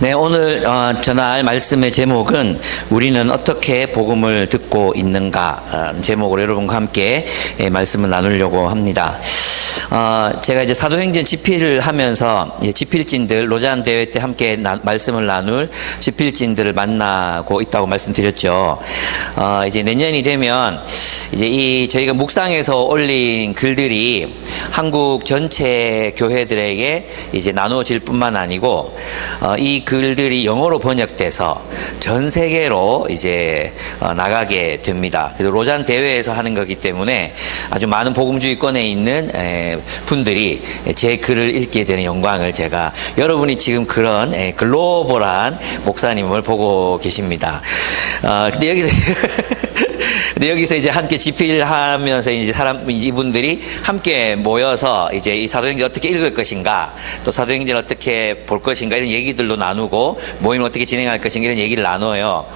네, 오늘 전할 말씀의 제목은 우리는 어떻게 복음을 듣고 있는가 제목으로 여러분과 함께 말씀을 나누려고 합니다. 제가 이제 사도행전 집필을 하면서 집필진들 로잔 대회 때 함께 말씀을 나눌 집필진들을 만나고 있다고 말씀드렸죠. 이제 내년이 되면 이제 저희가 묵상에서 올린 글들이 한국 전체 교회들에게 이제 나누어질 뿐만 아니고 이 글들이 영어로 번역돼서 전 세계로 이제 나가게 됩니다. 그래서 로잔 대회에서 하는 거기 때문에 아주 많은 복음주의권에 있는 분들이 제 글을 읽게 되는 영광을 제가 여러분이 지금 그런 글로벌한 목사님을 보고 계십니다. 근데 여기서 이제 함께 집필하면서 이제 이분들이 함께 모여서 이제 이 사도행전 어떻게 읽을 것인가, 또 사도행전 어떻게 볼 것인가 이런 얘기들도 나누고 모임을 어떻게 진행할 것인가 이런 얘기를 나눠요.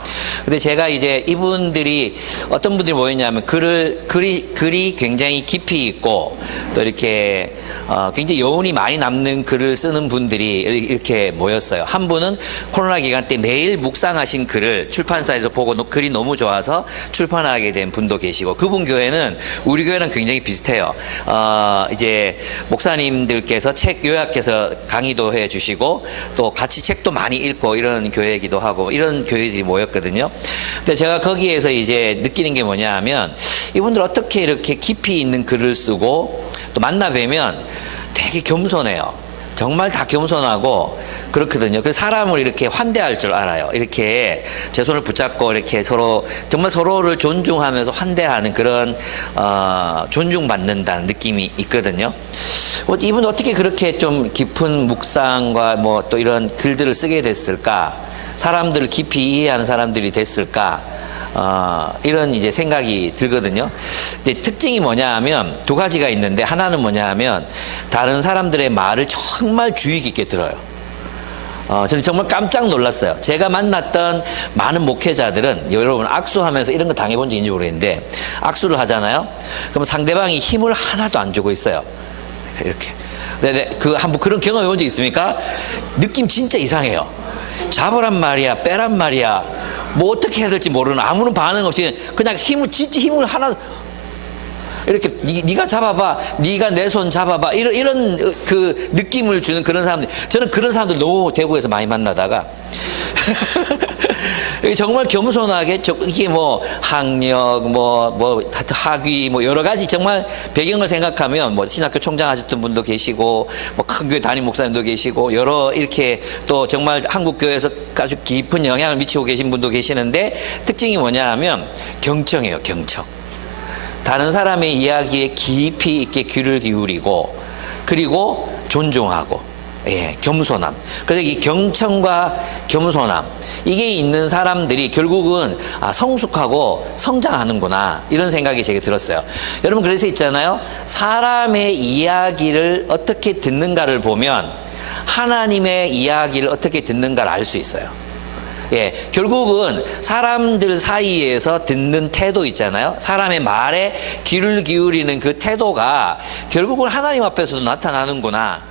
근데 제가 이제 이분들이 어떤 분들이 모였냐면 글이 굉장히 깊이 있고 또 이렇게 굉장히 여운이 많이 남는 글을 쓰는 분들이 이렇게 모였어요. 한 분은 코로나 기간 때 매일 묵상하신 글을 출판사에서 보고 글이 너무 좋아서 출판하게 된 분도 계시고, 그분 교회는 우리 교회랑 굉장히 비슷해요. 이제 목사님들께서 책 요약해서 강의도 해 주시고 또 같이 책도 많이 읽고 이런 교회이기도 하고 이런 교회들이 모였거든요. 근데 제가 거기에서 이제 느끼는 게 뭐냐 하면 이분들 어떻게 이렇게 깊이 있는 글을 쓰고 또 만나 뵈면 되게 겸손해요. 정말 다 겸손하고 그렇거든요. 그래서 사람을 이렇게 환대할 줄 알아요. 이렇게 제 손을 붙잡고 이렇게 정말 서로를 존중하면서 환대하는 그런 존중받는다는 느낌이 있거든요. 이분 어떻게 그렇게 좀 깊은 묵상과 뭐 또 이런 글들을 쓰게 됐을까? 사람들을 깊이 이해하는 사람들이 됐을까? 이런 이제 생각이 들거든요. 이제 특징이 뭐냐 하면 두 가지가 있는데, 하나는 뭐냐 하면 다른 사람들의 말을 정말 주의 깊게 들어요. 저는 정말 깜짝 놀랐어요. 제가 만났던 많은 목회자들은, 여러분 악수하면서 이런 거 당해본 적 있는지 모르겠는데, 악수를 하잖아요. 그럼 상대방이 힘을 하나도 안 주고 있어요. 이렇게. 네네. 한번 그런 경험해 본 적 있습니까? 느낌 진짜 이상해요. 잡으란 말이야, 빼란 말이야. 뭐 어떻게 해야 될지 모르는, 아무런 반응 없이 그냥 진짜 힘을 하나 이렇게 네가 잡아봐, 네가 내 손 잡아봐, 이런 그 느낌을 주는 그런 사람들. 저는 그런 사람들 너무 대구에서 많이 만나다가 정말 겸손하게 이게 뭐 학력, 뭐 학위, 뭐 여러 가지 정말 배경을 생각하면 뭐 신학교 총장 하셨던 분도 계시고 뭐 큰 교회 담임 목사님도 계시고 여러 이렇게 또 정말 한국 교회에서 아주 깊은 영향을 미치고 계신 분도 계시는데, 특징이 뭐냐 하면 경청이에요. 경청. 다른 사람의 이야기에 깊이 있게 귀를 기울이고, 그리고 존중하고, 겸손함. 그래서 이 경청과 겸손함, 이게 있는 사람들이 결국은 성숙하고 성장하는구나, 이런 생각이 제게 들었어요. 여러분, 그래서 있잖아요. 사람의 이야기를 어떻게 듣는가를 보면 하나님의 이야기를 어떻게 듣는가를 알 수 있어요. 결국은 사람들 사이에서 듣는 태도 있잖아요. 사람의 말에 귀를 기울이는 그 태도가 결국은 하나님 앞에서도 나타나는구나,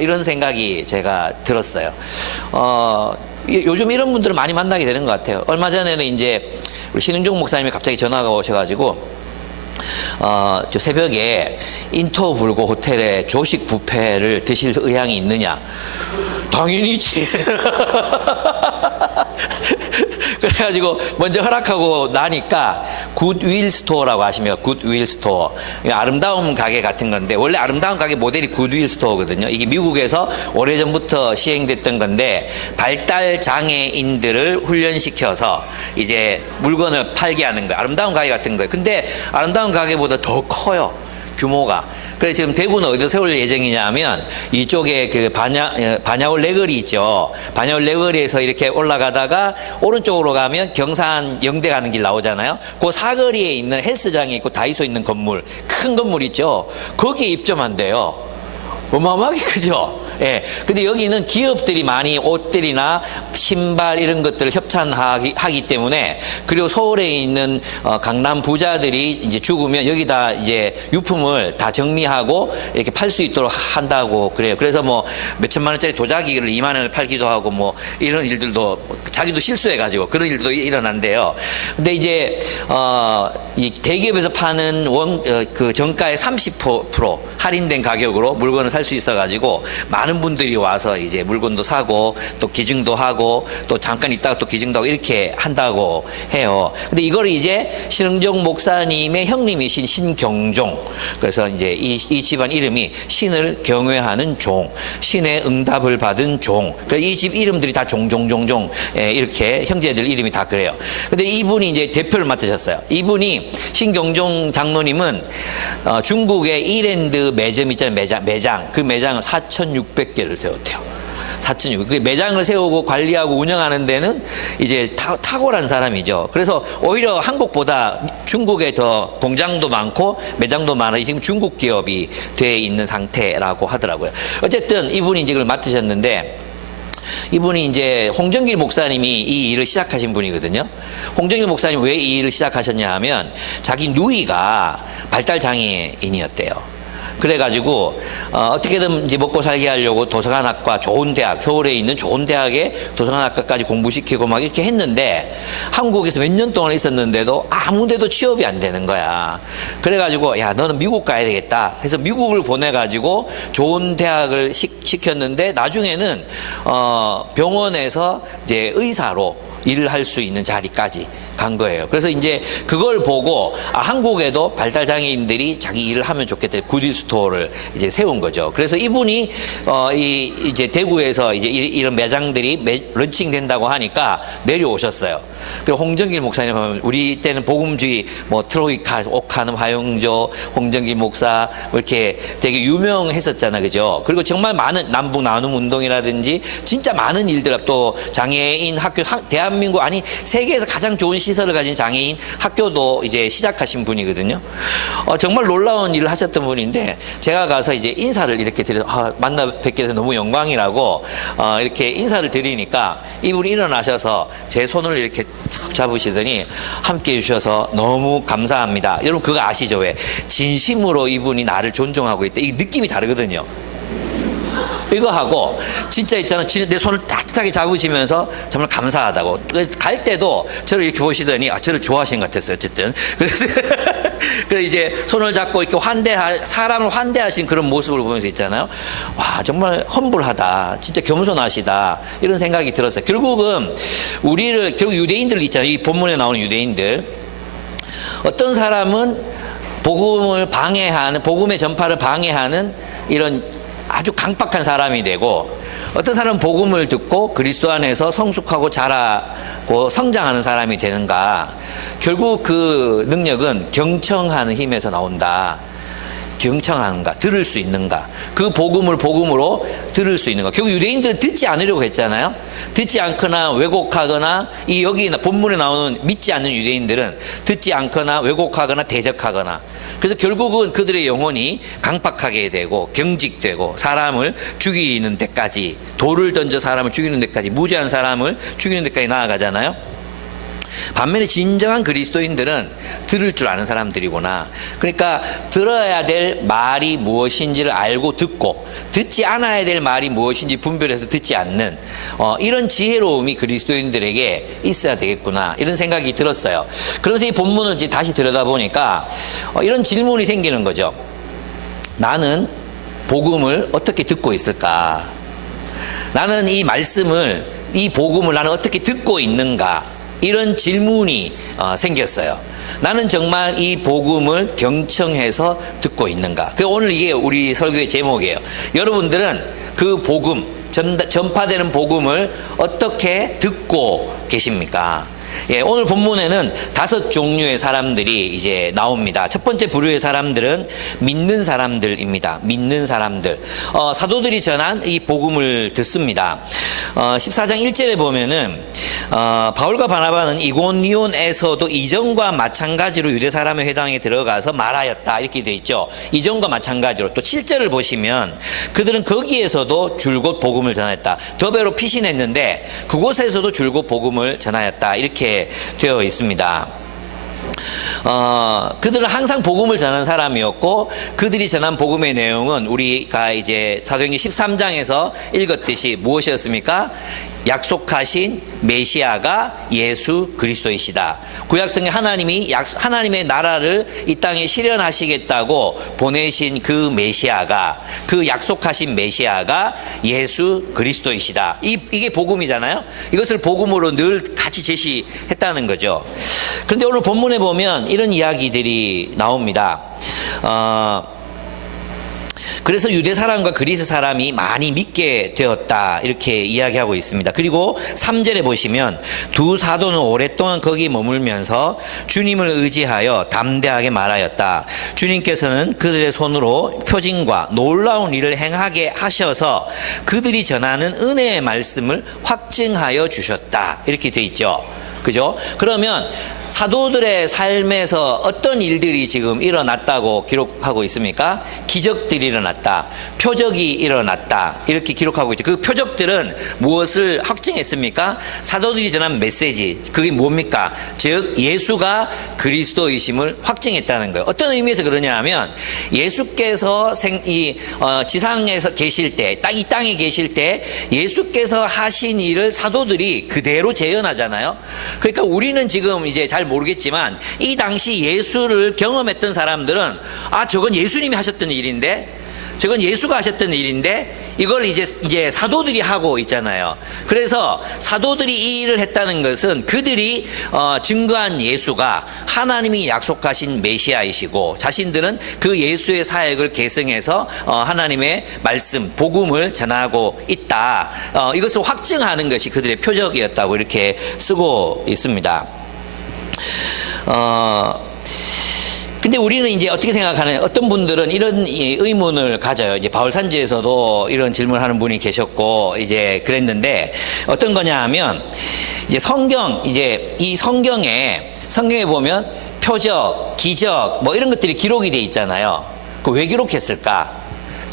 이런 생각이 제가 들었어요. 요즘 이런 분들을 많이 만나게 되는 것 같아요. 얼마 전에는 이제 우리 신흥종 목사님이 갑자기 전화가 오셔가지고 저 새벽에 인터 불고 호텔에 조식 뷔페를 드실 의향이 있느냐? 당연히지. 그래가지고 먼저 허락하고 나니까 굿윌 스토어라고 아시면 굿윌 스토어, 아름다운 가게 같은 건데, 원래 아름다운 가게 모델이 굿윌 스토어거든요. 이게 미국에서 오래전부터 시행됐던 건데, 발달 장애인들을 훈련시켜서 이제 물건을 팔게 하는 거예요. 아름다운 가게 같은 거예요. 근데 아름다운 가게보다 더 커요, 규모가. 그래서 지금 대구는 어디서 세울 예정이냐 하면 이쪽에 그 반야울 레거리 있죠. 반야울 레거리에서 이렇게 올라가다가 오른쪽으로 가면 경산 영대 가는 길 나오잖아요. 그 사거리에 있는 헬스장이 있고 다이소 있는 건물, 큰 건물 있죠. 거기에 입점한대요. 어마어마하게 크죠. 예. 근데 여기는 기업들이 많이 옷들이나 신발 이런 것들을 협찬하기 때문에, 그리고 서울에 있는 강남 부자들이 이제 죽으면 여기다 이제 유품을 다 정리하고 이렇게 팔 수 있도록 한다고 그래요. 그래서 뭐 몇천만 원짜리 도자기를 2만 원을 팔기도 하고 뭐 이런 일들도, 자기도 실수해가지고 그런 일도 일어난대요. 근데 이제 이 대기업에서 파는 그 정가의 30% 할인된 가격으로 물건을 살 수 있어가지고 많은 분들이 와서 이제 물건도 사고 또 기증도 하고 또 잠깐 있다가 또 기증도 하고 이렇게 한다고 해요. 근데 이걸 이제 신흥종 목사님의 형님이신 신경종, 그래서 이제 이 집안 이름이 신을 경외하는 종, 신의 응답을 받은 종, 이 집 이름들이 다 종종종종 이렇게 형제들 이름이 다 그래요. 근데 이분이 이제 대표를 맡으셨어요. 이분이 신경종 장로님은 중국의 이랜드 매점 있잖아요. 매장. 그 매장을 4,600개를 세웠대요. 4,600. 그 매장을 세우고 관리하고 운영하는 데는 이제 탁월한 사람이죠. 그래서 오히려 한국보다 중국에 더 공장도 많고 매장도 많아 지금 중국 기업이 돼 있는 상태라고 하더라고요. 어쨌든 이분이 이제 그걸 맡으셨는데, 이분이 이제 홍정길 목사님이 이 일을 시작하신 분이거든요. 홍정길 목사님 왜 이 일을 시작하셨냐 하면 자기 누이가 발달 장애인이었대요. 그래가지고 어떻게든 이제 먹고 살게 하려고 도서관학과 좋은 대학, 서울에 있는 좋은 대학에 도서관학과까지 공부시키고 막 이렇게 했는데 한국에서 몇 년 동안 있었는데도 아무데도 취업이 안 되는 거야. 그래가지고 야, 너는 미국 가야 되겠다 해서 미국을 보내가지고 좋은 대학을 시켰는데 나중에는 병원에서 이제 의사로 일을 할 수 있는 자리까지 간 거예요. 그래서 이제 그걸 보고 한국에도 발달 장애인들이 자기 일을 하면 좋겠다. 구디 스토어를 이제 세운 거죠. 그래서 이분이 이제 대구에서 이제 이런 매장들이 런칭된다고 하니까 내려오셨어요. 그리고 홍정길 목사님 하면 우리 때는 복음주의 뭐 트로이카, 옥하는 화영조, 홍정길 목사 뭐 이렇게 되게 유명했었잖아요, 그죠? 그리고 정말 많은 남북 나눔 운동이라든지 진짜 많은 일들, 또 장애인 학교, 대한민국 아니 세계에서 가장 좋은 시설을 가진 장애인 학교도 이제 시작하신 분이거든요. 정말 놀라운 일을 하셨던 분인데 제가 가서 이제 인사를 이렇게 드려서 만나 뵙게 돼서 너무 영광이라고 이렇게 인사를 드리니까 이분이 일어나셔서 제 손을 이렇게 잡으시더니 함께 해주셔서 너무 감사합니다. 여러분 그거 아시죠? 왜? 진심으로 이분이 나를 존중하고 있다. 이 느낌이 다르거든요. 이거 하고 진짜 있잖아, 내 손을 따뜻하게 잡으시면서 정말 감사하다고. 갈 때도 저를 이렇게 보시더니 저를 좋아하시는 것 같았어요. 어쨌든 그래서 그래 이제 손을 잡고 이렇게 사람을 환대하신 그런 모습을 보면서 있잖아요. 와, 정말 험불하다, 진짜 겸손하시다, 이런 생각이 들었어요. 결국은 결국 유대인들 있잖아요. 이 본문에 나오는 유대인들, 어떤 사람은 복음의 전파를 방해하는 이런 아주 강박한 사람이 되고, 어떤 사람은 복음을 듣고 그리스도 안에서 성숙하고 자라고 성장하는 사람이 되는가. 결국 그 능력은 경청하는 힘에서 나온다. 경청하는가, 들을 수 있는가, 그 복음을 복음으로 들을 수 있는가. 결국 유대인들은 듣지 않으려고 했잖아요. 듣지 않거나 왜곡하거나, 여기 본문에 나오는 믿지 않는 유대인들은 듣지 않거나 왜곡하거나 대적하거나, 그래서 결국은 그들의 영혼이 강박하게 되고 경직되고 사람을 죽이는 데까지, 돌을 던져 사람을 죽이는 데까지, 무죄한 사람을 죽이는 데까지 나아가잖아요. 반면에 진정한 그리스도인들은 들을 줄 아는 사람들이구나. 그러니까 들어야 될 말이 무엇인지를 알고 듣고, 듣지 않아야 될 말이 무엇인지 분별해서 듣지 않는 이런 지혜로움이 그리스도인들에게 있어야 되겠구나, 이런 생각이 들었어요. 그래서 이 본문을 이제 다시 들여다보니까 이런 질문이 생기는 거죠. 나는 복음을 어떻게 듣고 있을까? 나는 이 말씀을, 이 복음을 나는 어떻게 듣고 있는가? 이런 질문이 생겼어요. 나는 정말 이 복음을 경청해서 듣고 있는가? 오늘 이게 우리 설교의 제목이에요. 여러분들은 그 복음, 전파되는 복음을 어떻게 듣고 계십니까? 예, 오늘 본문에는 5종류의 사람들이 이제 나옵니다. 첫 번째 부류의 사람들은 믿는 사람들입니다. 믿는 사람들. 사도들이 전한 이 복음을 듣습니다. 14장 1절에 보면은 바울과 바나바는 이고니온에서도 이전과 마찬가지로 유대 사람의 회당에 들어가서 말하였다. 이렇게 되어 있죠. 이전과 마찬가지로. 또 7절을 보시면 그들은 거기에서도 줄곧 복음을 전하였다. 더 배로 피신했는데 그곳에서도 줄곧 복음을 전하였다. 이렇게 되어 있습니다. 그들은 항상 복음을 전한 사람이었고 그들이 전한 복음의 내용은 우리가 이제 사도행전 13장에서 읽었듯이 무엇이었습니까? 약속하신 메시아가 예수 그리스도이시다. 구약성에 하나님이 하나님의 나라를 이 땅에 실현하시겠다고 보내신 그 메시아가, 그 약속하신 메시아가 예수 그리스도이시다. 이게 복음이잖아요. 이것을 복음으로 늘 같이 제시했다는 거죠. 그런데 오늘 본문에 보면 이런 이야기들이 나옵니다. 그래서 유대 사람과 그리스 사람이 많이 믿게 되었다 이렇게 이야기하고 있습니다. 그리고 3절에 보시면 두 사도는 오랫동안 거기 머물면서 주님을 의지하여 담대하게 말하였다. 주님께서는 그들의 손으로 표징과 놀라운 일을 행하게 하셔서 그들이 전하는 은혜의 말씀을 확증하여 주셨다. 이렇게 돼 있죠. 그죠? 그러면 사도들의 삶에서 어떤 일들이 지금 일어났다고 기록하고 있습니까? 기적들이 일어났다. 표적이 일어났다. 이렇게 기록하고 있죠. 그 표적들은 무엇을 확증했습니까? 사도들이 전한 메시지. 그게 뭡니까? 즉 예수가 그리스도이심을 확증했다는 거예요. 어떤 의미에서 그러냐 하면 예수께서 지상에서 계실 때, 이 땅에 계실 때 예수께서 하신 일을 사도들이 그대로 재현하잖아요. 그러니까 우리는 지금 이제 잘 모르겠지만 이 당시 예수를 경험했던 사람들은 저건 예수님이 하셨던 일인데, 저건 예수가 하셨던 일인데 이걸 이제 사도들이 하고 있잖아요. 그래서 사도들이 이 일을 했다는 것은 그들이 증거한 예수가 하나님이 약속하신 메시아이시고 자신들은 그 예수의 사역을 계승해서 하나님의 말씀, 복음을 전하고 있다. 이것을 확증하는 것이 그들의 표적이었다고 이렇게 쓰고 있습니다. 근데 우리는 이제 어떻게 생각하느냐, 어떤 분들은 이런 의문을 가져요. 이제 바울산지에서도 이런 질문을 하는 분이 계셨고, 이제 그랬는데, 어떤 거냐 하면, 이제 이 성경에 보면 표적, 기적, 뭐 이런 것들이 기록이 돼 있잖아요. 그 왜 기록했을까?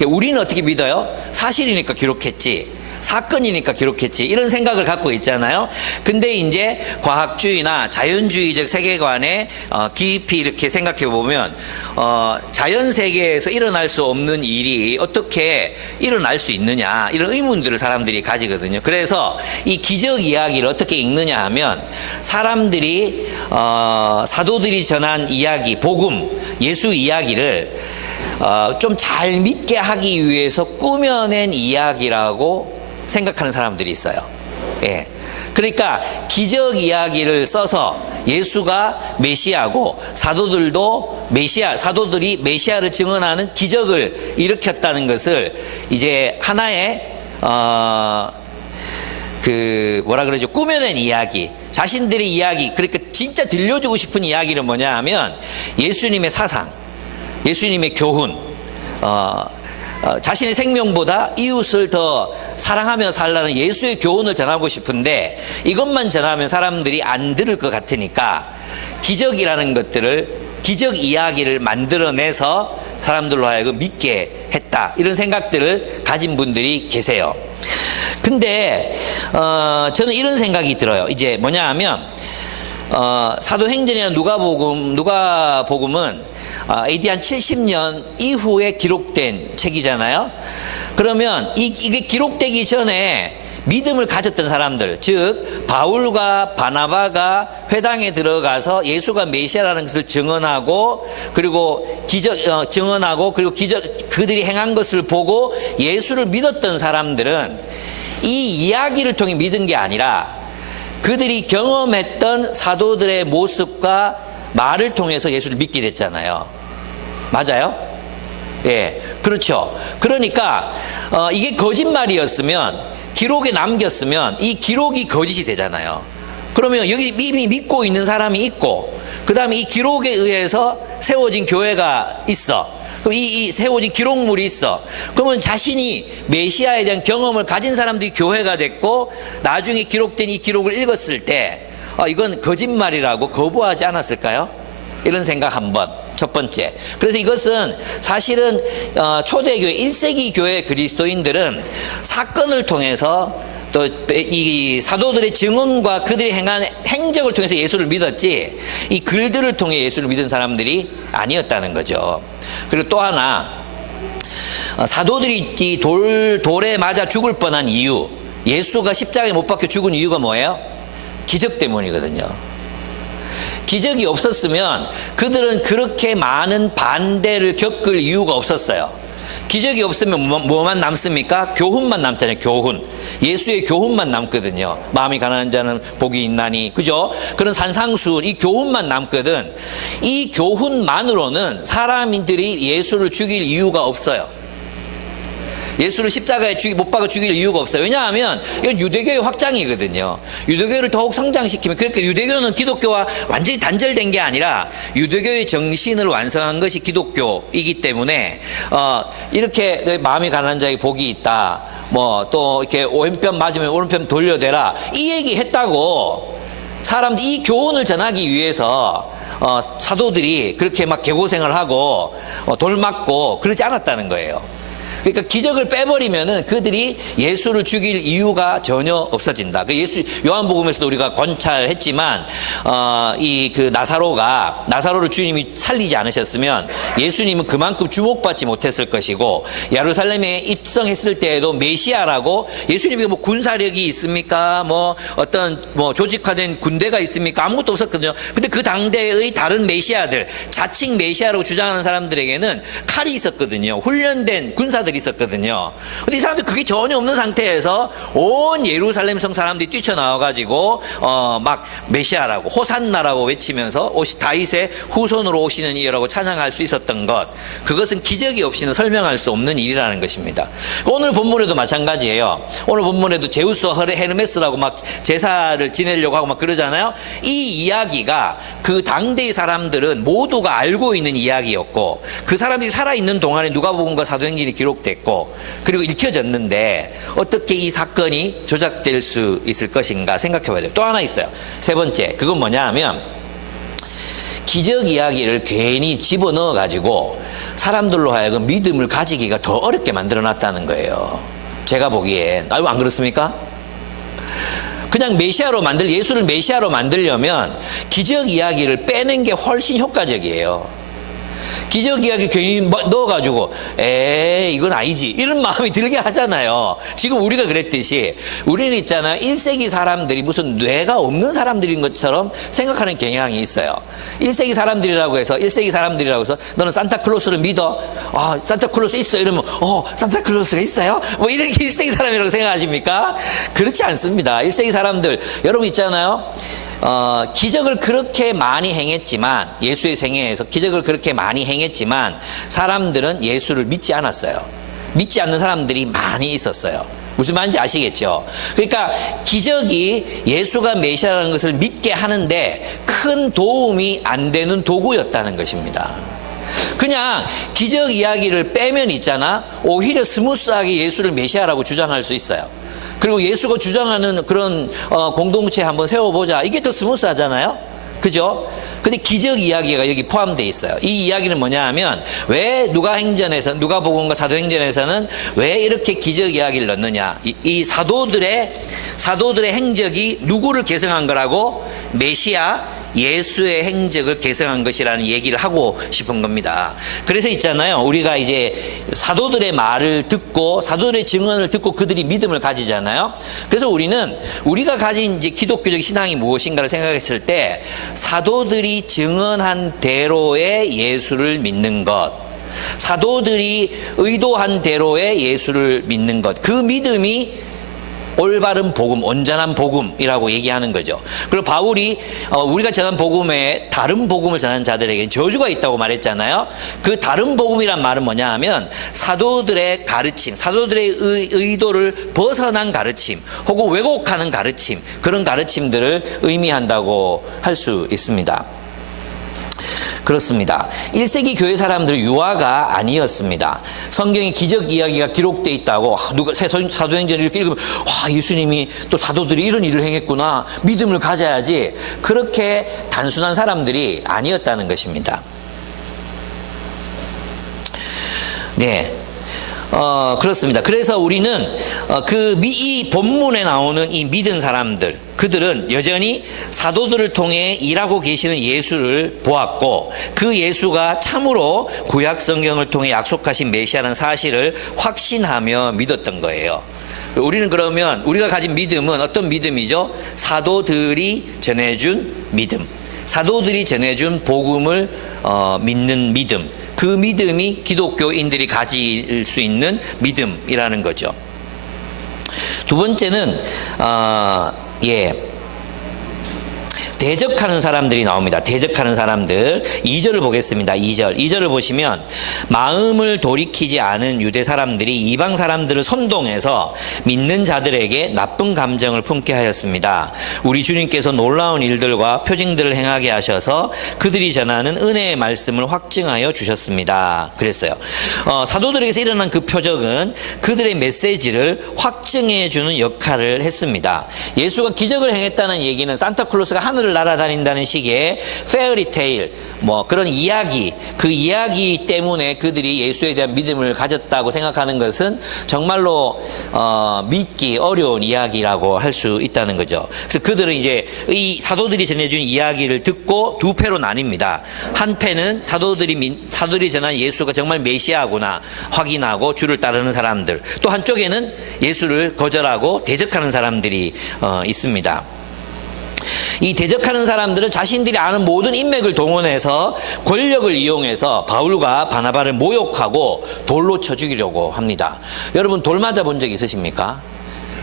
우리는 어떻게 믿어요? 사실이니까 기록했지. 사건이니까 기록했지. 이런 생각을 갖고 있잖아요. 근데 이제 과학주의나 자연주의적 세계관에 깊이 이렇게 생각해 보면 자연 세계에서 일어날 수 없는 일이 어떻게 일어날 수 있느냐, 이런 의문들을 사람들이 가지거든요. 그래서 이 기적 이야기를 어떻게 읽느냐 하면 사람들이 사도들이 전한 이야기, 복음, 예수 이야기를 좀 잘 믿게 하기 위해서 꾸며낸 이야기라고 생각하는 사람들이 있어요. 예. 그러니까 기적 이야기를 써서 예수가 메시아고 사도들이 메시아를 증언하는 기적을 일으켰다는 것을 이제 하나의 꾸며낸 이야기, 자신들의 이야기, 그러니까 진짜 들려주고 싶은 이야기는 뭐냐 하면 예수님의 사상, 예수님의 교훈, 자신의 생명보다 이웃을 더 사랑하며 살라는 예수의 교훈을 전하고 싶은데 이것만 전하면 사람들이 안 들을 것 같으니까 기적이라는 것들을, 기적 이야기를 만들어내서 사람들로 하여금 믿게 했다, 이런 생각들을 가진 분들이 계세요. 근데 저는 이런 생각이 들어요. 이제 뭐냐 하면 사도행전이나 누가복음은 AD 한 70년 이후에 기록된 책이잖아요. 그러면 이게 기록되기 전에 믿음을 가졌던 사람들, 즉 바울과 바나바가 회당에 들어가서 예수가 메시아라는 것을 증언하고 그리고 그들이 행한 것을 보고 예수를 믿었던 사람들은 이 이야기를 통해 믿은 게 아니라 그들이 경험했던 사도들의 모습과 말을 통해서 예수를 믿게 됐잖아요. 맞아요? 예, 그렇죠. 그러니까 이게 거짓말이었으면, 기록에 남겼으면 이 기록이 거짓이 되잖아요. 그러면 여기 이미 믿고 있는 사람이 있고, 그 다음에 이 기록에 의해서 세워진 교회가 있어. 그럼 이 세워진 기록물이 있어. 그러면 자신이 메시아에 대한 경험을 가진 사람들이 교회가 됐고, 나중에 기록된 이 기록을 읽었을 때 이건 거짓말이라고 거부하지 않았을까요? 이런 생각 한번. 첫 번째. 그래서 이것은 사실은 초대교회 1세기 교회 그리스도인들은 사건을 통해서 또 이 사도들의 증언과 그들이 행한 행적을 통해서 예수를 믿었지, 이 글들을 통해 예수를 믿은 사람들이 아니었다는 거죠. 그리고 또 하나, 사도들이 이 돌에 맞아 죽을 뻔한 이유, 예수가 십자가에 못 박혀 죽은 이유가 뭐예요? 기적 때문이거든요. 기적이 없었으면 그들은 그렇게 많은 반대를 겪을 이유가 없었어요. 기적이 없으면 뭐만 남습니까? 교훈만 남잖아요. 교훈. 예수의 교훈만 남거든요. 마음이 가난한 자는 복이 있나니, 그죠? 그런 산상수훈, 이 교훈만 남거든. 이 교훈만으로는 사람들이 예수를 죽일 이유가 없어요. 예수를 십자가에 못 박아 죽일 이유가 없어요. 왜냐하면 이건 유대교의 확장이거든요. 유대교를 더욱 성장시키면, 그러니까 유대교는 기독교와 완전히 단절된 게 아니라 유대교의 정신을 완성한 것이 기독교이기 때문에 이렇게 마음이 가난한 자에게 복이 있다, 뭐 또 이렇게 왼편 맞으면 오른편 돌려대라, 이 얘기 했다고 사람들이 이 교훈을 전하기 위해서 사도들이 그렇게 막 개고생을 하고 돌 맞고 그러지 않았다는 거예요. 그러니까 기적을 빼버리면은 그들이 예수를 죽일 이유가 전혀 없어진다. 요한복음에서도 우리가 관찰했지만, 그 나사로를 주님이 살리지 않으셨으면 예수님은 그만큼 주목받지 못했을 것이고, 예루살렘에 입성했을 때에도 메시아라고, 예수님이 뭐 군사력이 있습니까? 뭐 어떤 조직화된 군대가 있습니까? 아무것도 없었거든요. 근데 그 당대의 다른 메시아들, 자칭 메시아라고 주장하는 사람들에게는 칼이 있었거든요. 훈련된 군사들이 있었거든요. 근데 이 사람들 그게 전혀 없는 상태에서 온 예루살렘 성 사람들이 뛰쳐나와가지고 막 메시아라고 호산나라고 외치면서 다윗의 후손으로 오시는 이라고 찬양할 수 있었던 것, 그것은 기적이 없이는 설명할 수 없는 일이라는 것입니다. 오늘 본문에도 마찬가지예요. 오늘 본문에도 제우스와 헤르메스라고 막 제사를 지내려고 하고 막 그러잖아요. 이 이야기가 그 당대의 사람들은 모두가 알고 있는 이야기였고, 그 사람들이 살아있는 동안에 누가복음과 사도행전이 기록됐고, 그리고 읽혀졌는데 어떻게 이 사건이 조작될 수 있을 것인가 생각해 봐야 돼요. 또 하나 있어요. 세 번째, 그건 뭐냐 하면, 기적 이야기를 괜히 집어넣어 가지고 사람들로 하여금 믿음을 가지기가 더 어렵게 만들어 놨다는 거예요. 제가 보기엔. 안 그렇습니까? 그냥 예수를 메시아로 만들려면 기적 이야기를 빼는 게 훨씬 효과적이에요. 기적 이야기 괜히 넣어가지고 이건 아니지, 이런 마음이 들게 하잖아요. 지금 우리가 그랬듯이 우리는 있잖아요, 1세기 사람들이 무슨 뇌가 없는 사람들인 것처럼 생각하는 경향이 있어요. 1세기 사람들이라고 해서 너는 산타클로스를 믿어? 산타클로스 있어? 이러면 산타클로스가 있어요? 뭐 이렇게 1세기 사람이라고 생각하십니까? 그렇지 않습니다. 1세기 사람들, 여러분 있잖아요, 기적을 그렇게 많이 행했지만, 예수의 생애에서 기적을 그렇게 많이 행했지만 사람들은 예수를 믿지 않았어요. 믿지 않는 사람들이 많이 있었어요. 무슨 말인지 아시겠죠? 그러니까 기적이 예수가 메시아라는 것을 믿게 하는데 큰 도움이 안 되는 도구였다는 것입니다. 그냥 기적 이야기를 빼면 있잖아, 오히려 스무스하게 예수를 메시아라고 주장할 수 있어요. 그리고 예수가 주장하는 그런 공동체 한번 세워보자, 이게 더 스무스하잖아요. 그죠? 근데 기적 이야기가 여기 포함되어 있어요. 이 이야기는 뭐냐 하면, 왜 누가복음과 사도행전에서는 왜 이렇게 기적 이야기를 넣느냐, 이 사도들의 행적이 누구를 계승한 거라고? 메시아 예수의 행적을 계승한 것이라는 얘기를 하고 싶은 겁니다. 그래서 있잖아요, 우리가 이제 사도들의 말을 듣고 사도들의 증언을 듣고 그들이 믿음을 가지잖아요. 그래서 우리가 가진 이제 기독교적 신앙이 무엇인가를 생각했을 때, 사도들이 증언한 대로의 예수를 믿는 것, 사도들이 의도한 대로의 예수를 믿는 것, 그 믿음이 올바른 복음, 온전한 복음이라고 얘기하는 거죠. 그리고 바울이 우리가 전한 복음에 다른 복음을 전하는 자들에게 저주가 있다고 말했잖아요. 그 다른 복음이란 말은 뭐냐 하면 사도들의 가르침, 사도들의 의도를 벗어난 가르침 혹은 왜곡하는 가르침, 그런 가르침들을 의미한다고 할 수 있습니다. 그렇습니다. 1세기 교회 사람들은 유아가 아니었습니다. 성경에 기적 이야기가 기록되어 있다고 누가 사도행전을 이렇게 읽으면 와, 예수님이 또 사도들이 이런 일을 행했구나, 믿음을 가져야지, 그렇게 단순한 사람들이 아니었다는 것입니다. 네. 그렇습니다. 그래서 우리는 이 본문에 나오는 이 믿은 사람들, 그들은 여전히 사도들을 통해 일하고 계시는 예수를 보았고 그 예수가 참으로 구약 성경을 통해 약속하신 메시아라는 사실을 확신하며 믿었던 거예요. 우리는 그러면 우리가 가진 믿음은 어떤 믿음이죠? 사도들이 전해준 믿음, 사도들이 전해준 복음을 믿는 믿음, 그 믿음이 기독교인들이 가질 수 있는 믿음이라는 거죠. 두 번째는 대적하는 사람들이 나옵니다. 대적하는 사람들. 2절을 보겠습니다. 2절을 보시면 마음을 돌이키지 않은 유대 사람들이 이방 사람들을 선동해서 믿는 자들에게 나쁜 감정을 품게 하였습니다. 우리 주님께서 놀라운 일들과 표징들을 행하게 하셔서 그들이 전하는 은혜의 말씀을 확증하여 주셨습니다. 그랬어요. 사도들에게서 일어난 그 표적은 그들의 메시지를 확증해 주는 역할을 했습니다. 예수가 기적을 행했다는 얘기는 산타클로스가 하늘을 날아다닌다는 식의 페어리테일, 그런 이야기, 그 이야기 때문에 그들이 예수에 대한 믿음을 가졌다고 생각하는 것은 정말로 믿기 어려운 이야기라고 할 수 있다는 거죠. 그래서 그들은 이제 이 사도들이 전해준 이야기를 듣고 두 패로 나뉩니다. 한 패는 사도들이 전한 예수가 정말 메시아구나 확인하고 주를 따르는 사람들, 또 한쪽에는 예수를 거절하고 대적하는 사람들이 있습니다. 이 대적하는 사람들은 자신들이 아는 모든 인맥을 동원해서 권력을 이용해서 바울과 바나바를 모욕하고 돌로 쳐 죽이려고 합니다. 여러분, 돌 맞아 본 적 있으십니까?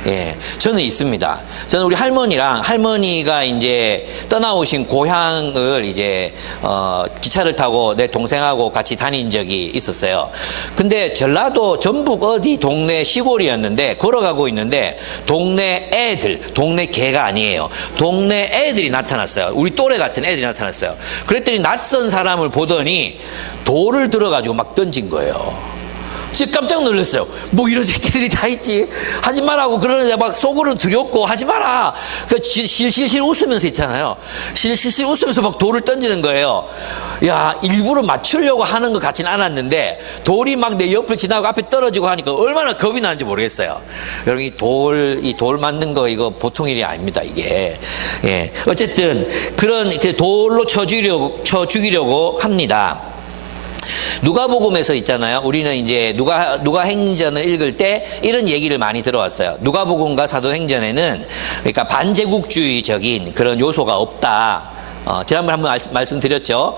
예, 저는 있습니다. 저는 우리 할머니가 이제 떠나오신 고향을 이제 기차를 타고 내 동생하고 같이 다닌 적이 있었어요. 근데 전라도 전북 어디 동네 시골이었는데 걸어가고 있는데 동네 개가 아니에요. 동네 애들이 나타났어요. 우리 또래 같은 애들이 나타났어요. 그랬더니 낯선 사람을 보더니 돌을 들어가지고 막 던진 거예요. 진짜 깜짝 놀랐어요. 뭐 이런 새끼들이 다 있지, 하지 마라고 그러는데 막 속으로 두렵고 하지 마라. 그 실실 웃으면서 있잖아요. 실실 웃으면서 막 돌을 던지는 거예요. 야, 일부러 맞추려고 하는 것 같진 않았는데 돌이 막 내 옆을 지나고 앞에 떨어지고 하니까 얼마나 겁이 나는지 모르겠어요. 여러분, 이 돌 맞는 거 이거 보통 일이 아닙니다, 이게. 예, 어쨌든 그런 돌로 쳐 죽이려고 합니다. 누가복음에서 있잖아요. 우리는 이제 누가행전을 읽을 때 이런 얘기를 많이 들어왔어요. 누가복음과 사도행전에는 그러니까 반제국주의적인 그런 요소가 없다. 지난번에 한번 말씀드렸죠.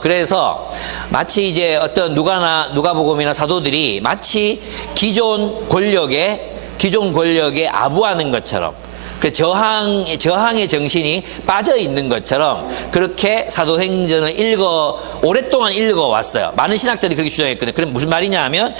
그래서 마치 이제 어떤 누가복음이나 사도들이 마치 기존 권력에 아부하는 것처럼, 그 저항의 정신이 빠져 있는 것처럼 그렇게 사도행전을 오랫동안 읽어왔어요. 많은 신학자들이 그렇게 주장했거든요. 그럼 무슨 말이냐 하면,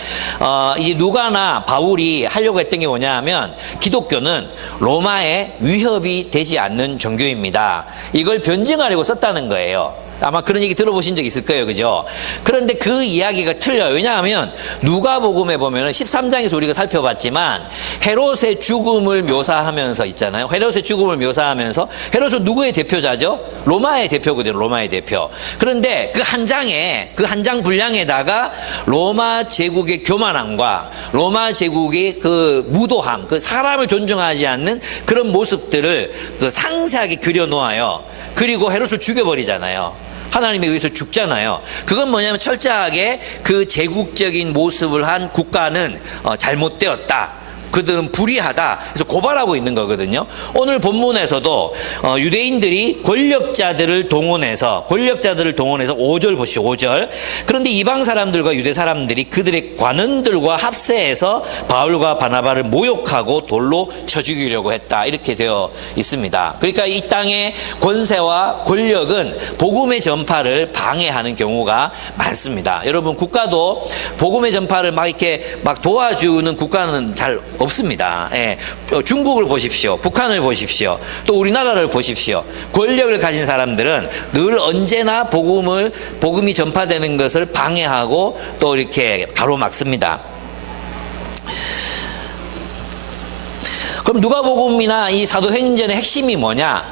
이제 누가나 바울이 하려고 했던 게 뭐냐 하면, 기독교는 로마의 위협이 되지 않는 종교입니다. 이걸 변증하려고 썼다는 거예요. 아마 그런 얘기 들어보신 적 있을 거예요. 그죠? 그런데 그 이야기가 틀려요. 왜냐하면 누가복음에 보면은 13장에서 우리가 살펴봤지만 헤롯의 죽음을 묘사하면서 있잖아요. 헤롯의 죽음을 묘사하면서, 헤롯은 누구의 대표자죠? 로마의 대표거든요. 로마의 대표. 그런데 그 한 장 분량에다가 로마 제국의 교만함과 로마 제국의 그 무도함, 그 사람을 존중하지 않는 그런 모습들을 상세하게 그려놓아요. 그리고 헤롯을 죽여버리잖아요. 하나님에 의해서 죽잖아요. 그건 뭐냐면 철저하게 그 제국적인 모습을 한 국가는 잘못되었다. 그들은 불의하다. 그래서 고발하고 있는 거거든요. 오늘 본문에서도 유대인들이 권력자들을 동원해서 5절 보시오. 5절. 그런데 이방 사람들과 유대 사람들이 그들의 관원들과 합세해서 바울과 바나바를 모욕하고 돌로 쳐 죽이려고 했다. 이렇게 되어 있습니다. 그러니까 이 땅의 권세와 권력은 복음의 전파를 방해하는 경우가 많습니다. 여러분, 국가도 복음의 전파를 막 이렇게 막 도와주는 국가는 잘 없습니다. 예. 중국을 보십시오. 북한을 보십시오. 또 우리나라를 보십시오. 권력을 가진 사람들은 늘 언제나 복음이 전파되는 것을 방해하고 또 이렇게 가로막습니다. 그럼 누가복음이나 이 사도행전의 핵심이 뭐냐?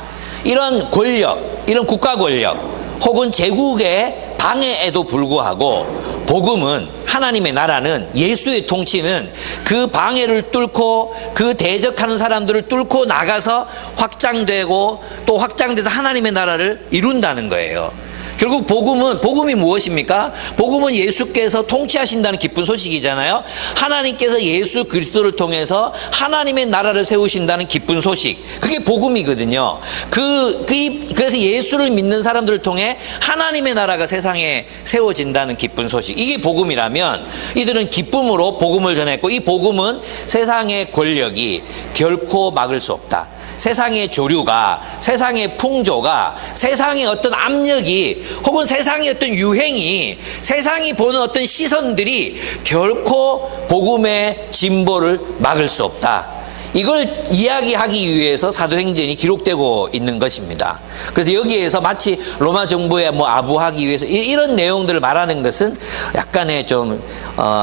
이런 권력, 이런 국가 권력 혹은 제국의 방해에도 불구하고 복음은, 하나님의 나라는, 예수의 통치는 그 방해를 뚫고 그 대적하는 사람들을 뚫고 나가서 확장되고 또 확장돼서 하나님의 나라를 이룬다는 거예요. 결국 복음이 무엇입니까? 복음은 예수께서 통치하신다는 기쁜 소식이잖아요. 하나님께서 예수 그리스도를 통해서 하나님의 나라를 세우신다는 기쁜 소식. 그게 복음이거든요. 그래서 예수를 믿는 사람들을 통해 하나님의 나라가 세상에 세워진다는 기쁜 소식. 이게 복음이라면 이들은 기쁨으로 복음을 전했고, 이 복음은 세상의 권력이 결코 막을 수 없다. 세상의 조류가, 세상의 풍조가, 세상의 어떤 압력이, 혹은 세상의 어떤 유행이, 세상이 보는 어떤 시선들이 결코 복음의 진보를 막을 수 없다. 이걸 이야기하기 위해서 사도행전이 기록되고 있는 것입니다. 그래서 여기에서 마치 로마 정부에 아부하기 위해서 이런 내용들을 말하는 것은 약간의 좀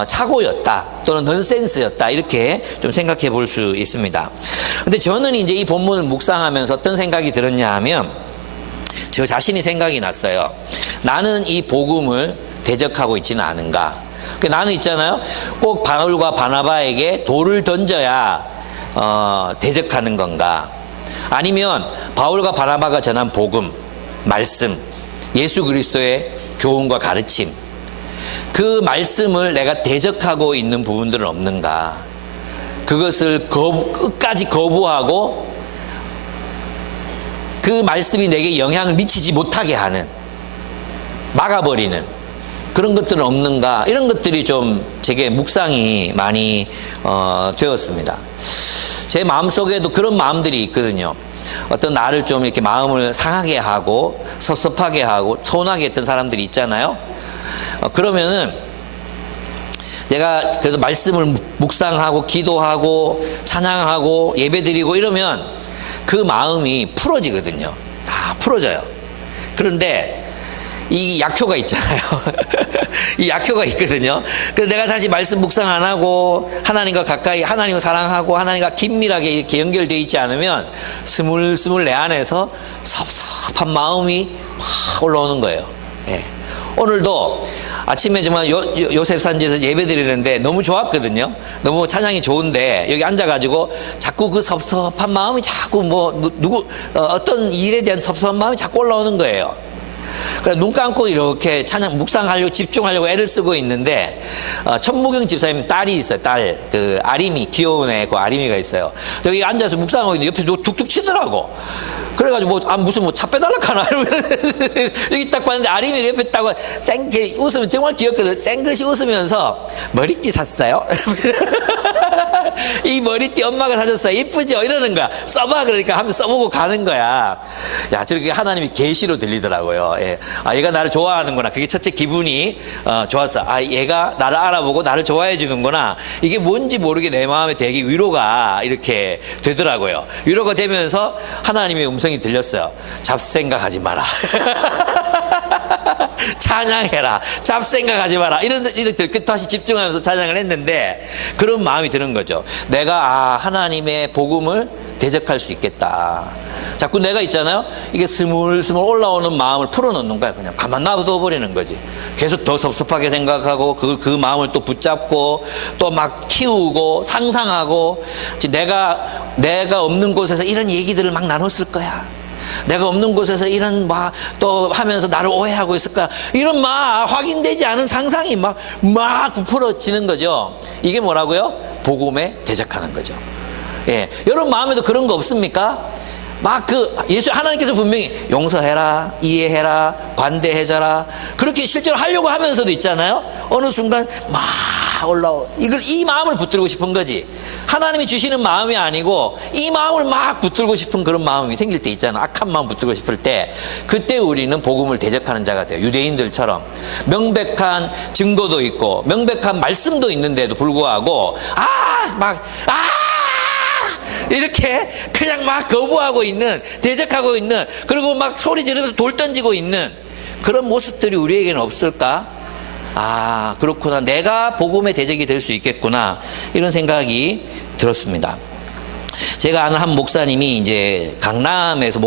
착오였다, 또는 넌센스였다, 이렇게 좀 생각해 볼 수 있습니다. 근데 저는 이제 이 본문을 묵상하면서 어떤 생각이 들었냐 하면, 저 자신이 생각이 났어요. 나는 이 복음을 대적하고 있지는 않은가. 나는 있잖아요, 꼭 바울과 바나바에게 돌을 던져야 대적하는 건가? 아니면 바울과 바나바가 전한 복음, 말씀, 예수 그리스도의 교훈과 가르침, 그 말씀을 내가 대적하고 있는 부분들은 없는가? 그것을 끝까지 거부하고 그 말씀이 내게 영향을 미치지 못하게 하는, 막아버리는 그런 것들은 없는가? 이런 것들이 좀 제게 묵상이 많이 되었습니다. 제 마음속에도 그런 마음들이 있거든요. 어떤 나를 좀 이렇게 마음을 상하게 하고 섭섭하게 하고 서운하게 했던 사람들이 있잖아요. 그러면은 내가 그래도 말씀을 묵상하고 기도하고 찬양하고 예배드리고 이러면 그 마음이 풀어지거든요. 다 풀어져요. 그런데 이 약효가 있잖아요. 이 약효가 있거든요. 그래서 내가 다시 말씀 묵상 안 하고 하나님과 가까이, 하나님을 사랑하고 하나님과 긴밀하게 이렇게 연결되어 있지 않으면 스물스물 내 안에서 섭섭한 마음이 확 올라오는 거예요. 예. 오늘도 아침에 정말 요셉 산지에서 예배 드리는데 너무 좋았거든요. 너무 찬양이 좋은데 여기 앉아가지고 자꾸 그 섭섭한 마음이 자꾸 어떤 일에 대한 섭섭한 마음이 자꾸 올라오는 거예요. 그래서 눈 감고 이렇게 찬양 묵상하려고 집중하려고 애를 쓰고 있는데 천무경 집사님 딸이 있어요. 딸, 그 아림이, 귀여운 애, 그 아림이가 있어요. 여기 앉아서 묵상하고 있는데 옆에 툭툭 치더라고. 그래가지고 무슨 차 빼달라 하나 여기 딱 봤는데 아림이 옆에 있다고 웃으면 정말 귀엽거든. 쌩긋이 웃으면서 머리띠 샀어요. 이 머리띠 엄마가 사줬어. 이쁘죠? 이러는 거야. 써봐. 그러니까 한번 써보고 가는 거야. 야, 저렇게 하나님이 계시로 들리더라고요. 예. 아, 얘가 나를 좋아하는구나. 그게 첫째 기분이 좋았어. 아, 얘가 나를 알아보고 나를 좋아해 주는구나. 이게 뭔지 모르게 내 마음에 되게 위로가 이렇게 되더라고요. 위로가 되면서 하나님의 음성이 들렸어요. 잡생각하지 마라. 찬양해라. 잡생각하지 마라. 이런 다시 집중하면서 찬양을 했는데 그런 마음이 드는 거죠. 내가 하나님의 복음을 대적할 수 있겠다. 자꾸 내가 있잖아요. 이게 스물스물 올라오는 마음을 풀어놓는 거야. 그냥 가만 놔둬 버리는 거지. 계속 더 섭섭하게 생각하고 그 마음을 또 붙잡고 또 막 키우고 상상하고 내가 없는 곳에서 이런 얘기들을 막 나눴을 거야. 내가 없는 곳에서 이런 막 또 하면서 나를 오해하고 있을까? 이런 막 확인되지 않은 상상이 막 부풀어지는 거죠. 이게 뭐라고요? 복음에 대적하는 거죠. 예, 여러분 마음에도 그런 거 없습니까? 막 예수 하나님께서 분명히 용서해라, 이해해라, 관대해져라 그렇게 실제로 하려고 하면서도 있잖아요. 어느 순간 막 이 마음을 붙들고 싶은 거지. 하나님이 주시는 마음이 아니고 이 마음을 막 붙들고 싶은 그런 마음이 생길 때 있잖아. 악한 마음 붙들고 싶을 때 그때 우리는 복음을 대적하는 자가 돼요. 유대인들처럼 명백한 증거도 있고 명백한 말씀도 있는데도 불구하고 이렇게 그냥 막 거부하고 있는, 대적하고 있는, 그리고 막 소리 지르면서 돌 던지고 있는 그런 모습들이 우리에게는 없을까? 그렇구나. 내가 복음의 대적이 될 수 있겠구나. 이런 생각이 들었습니다. 제가 아는 한 목사님이 이제 강남에서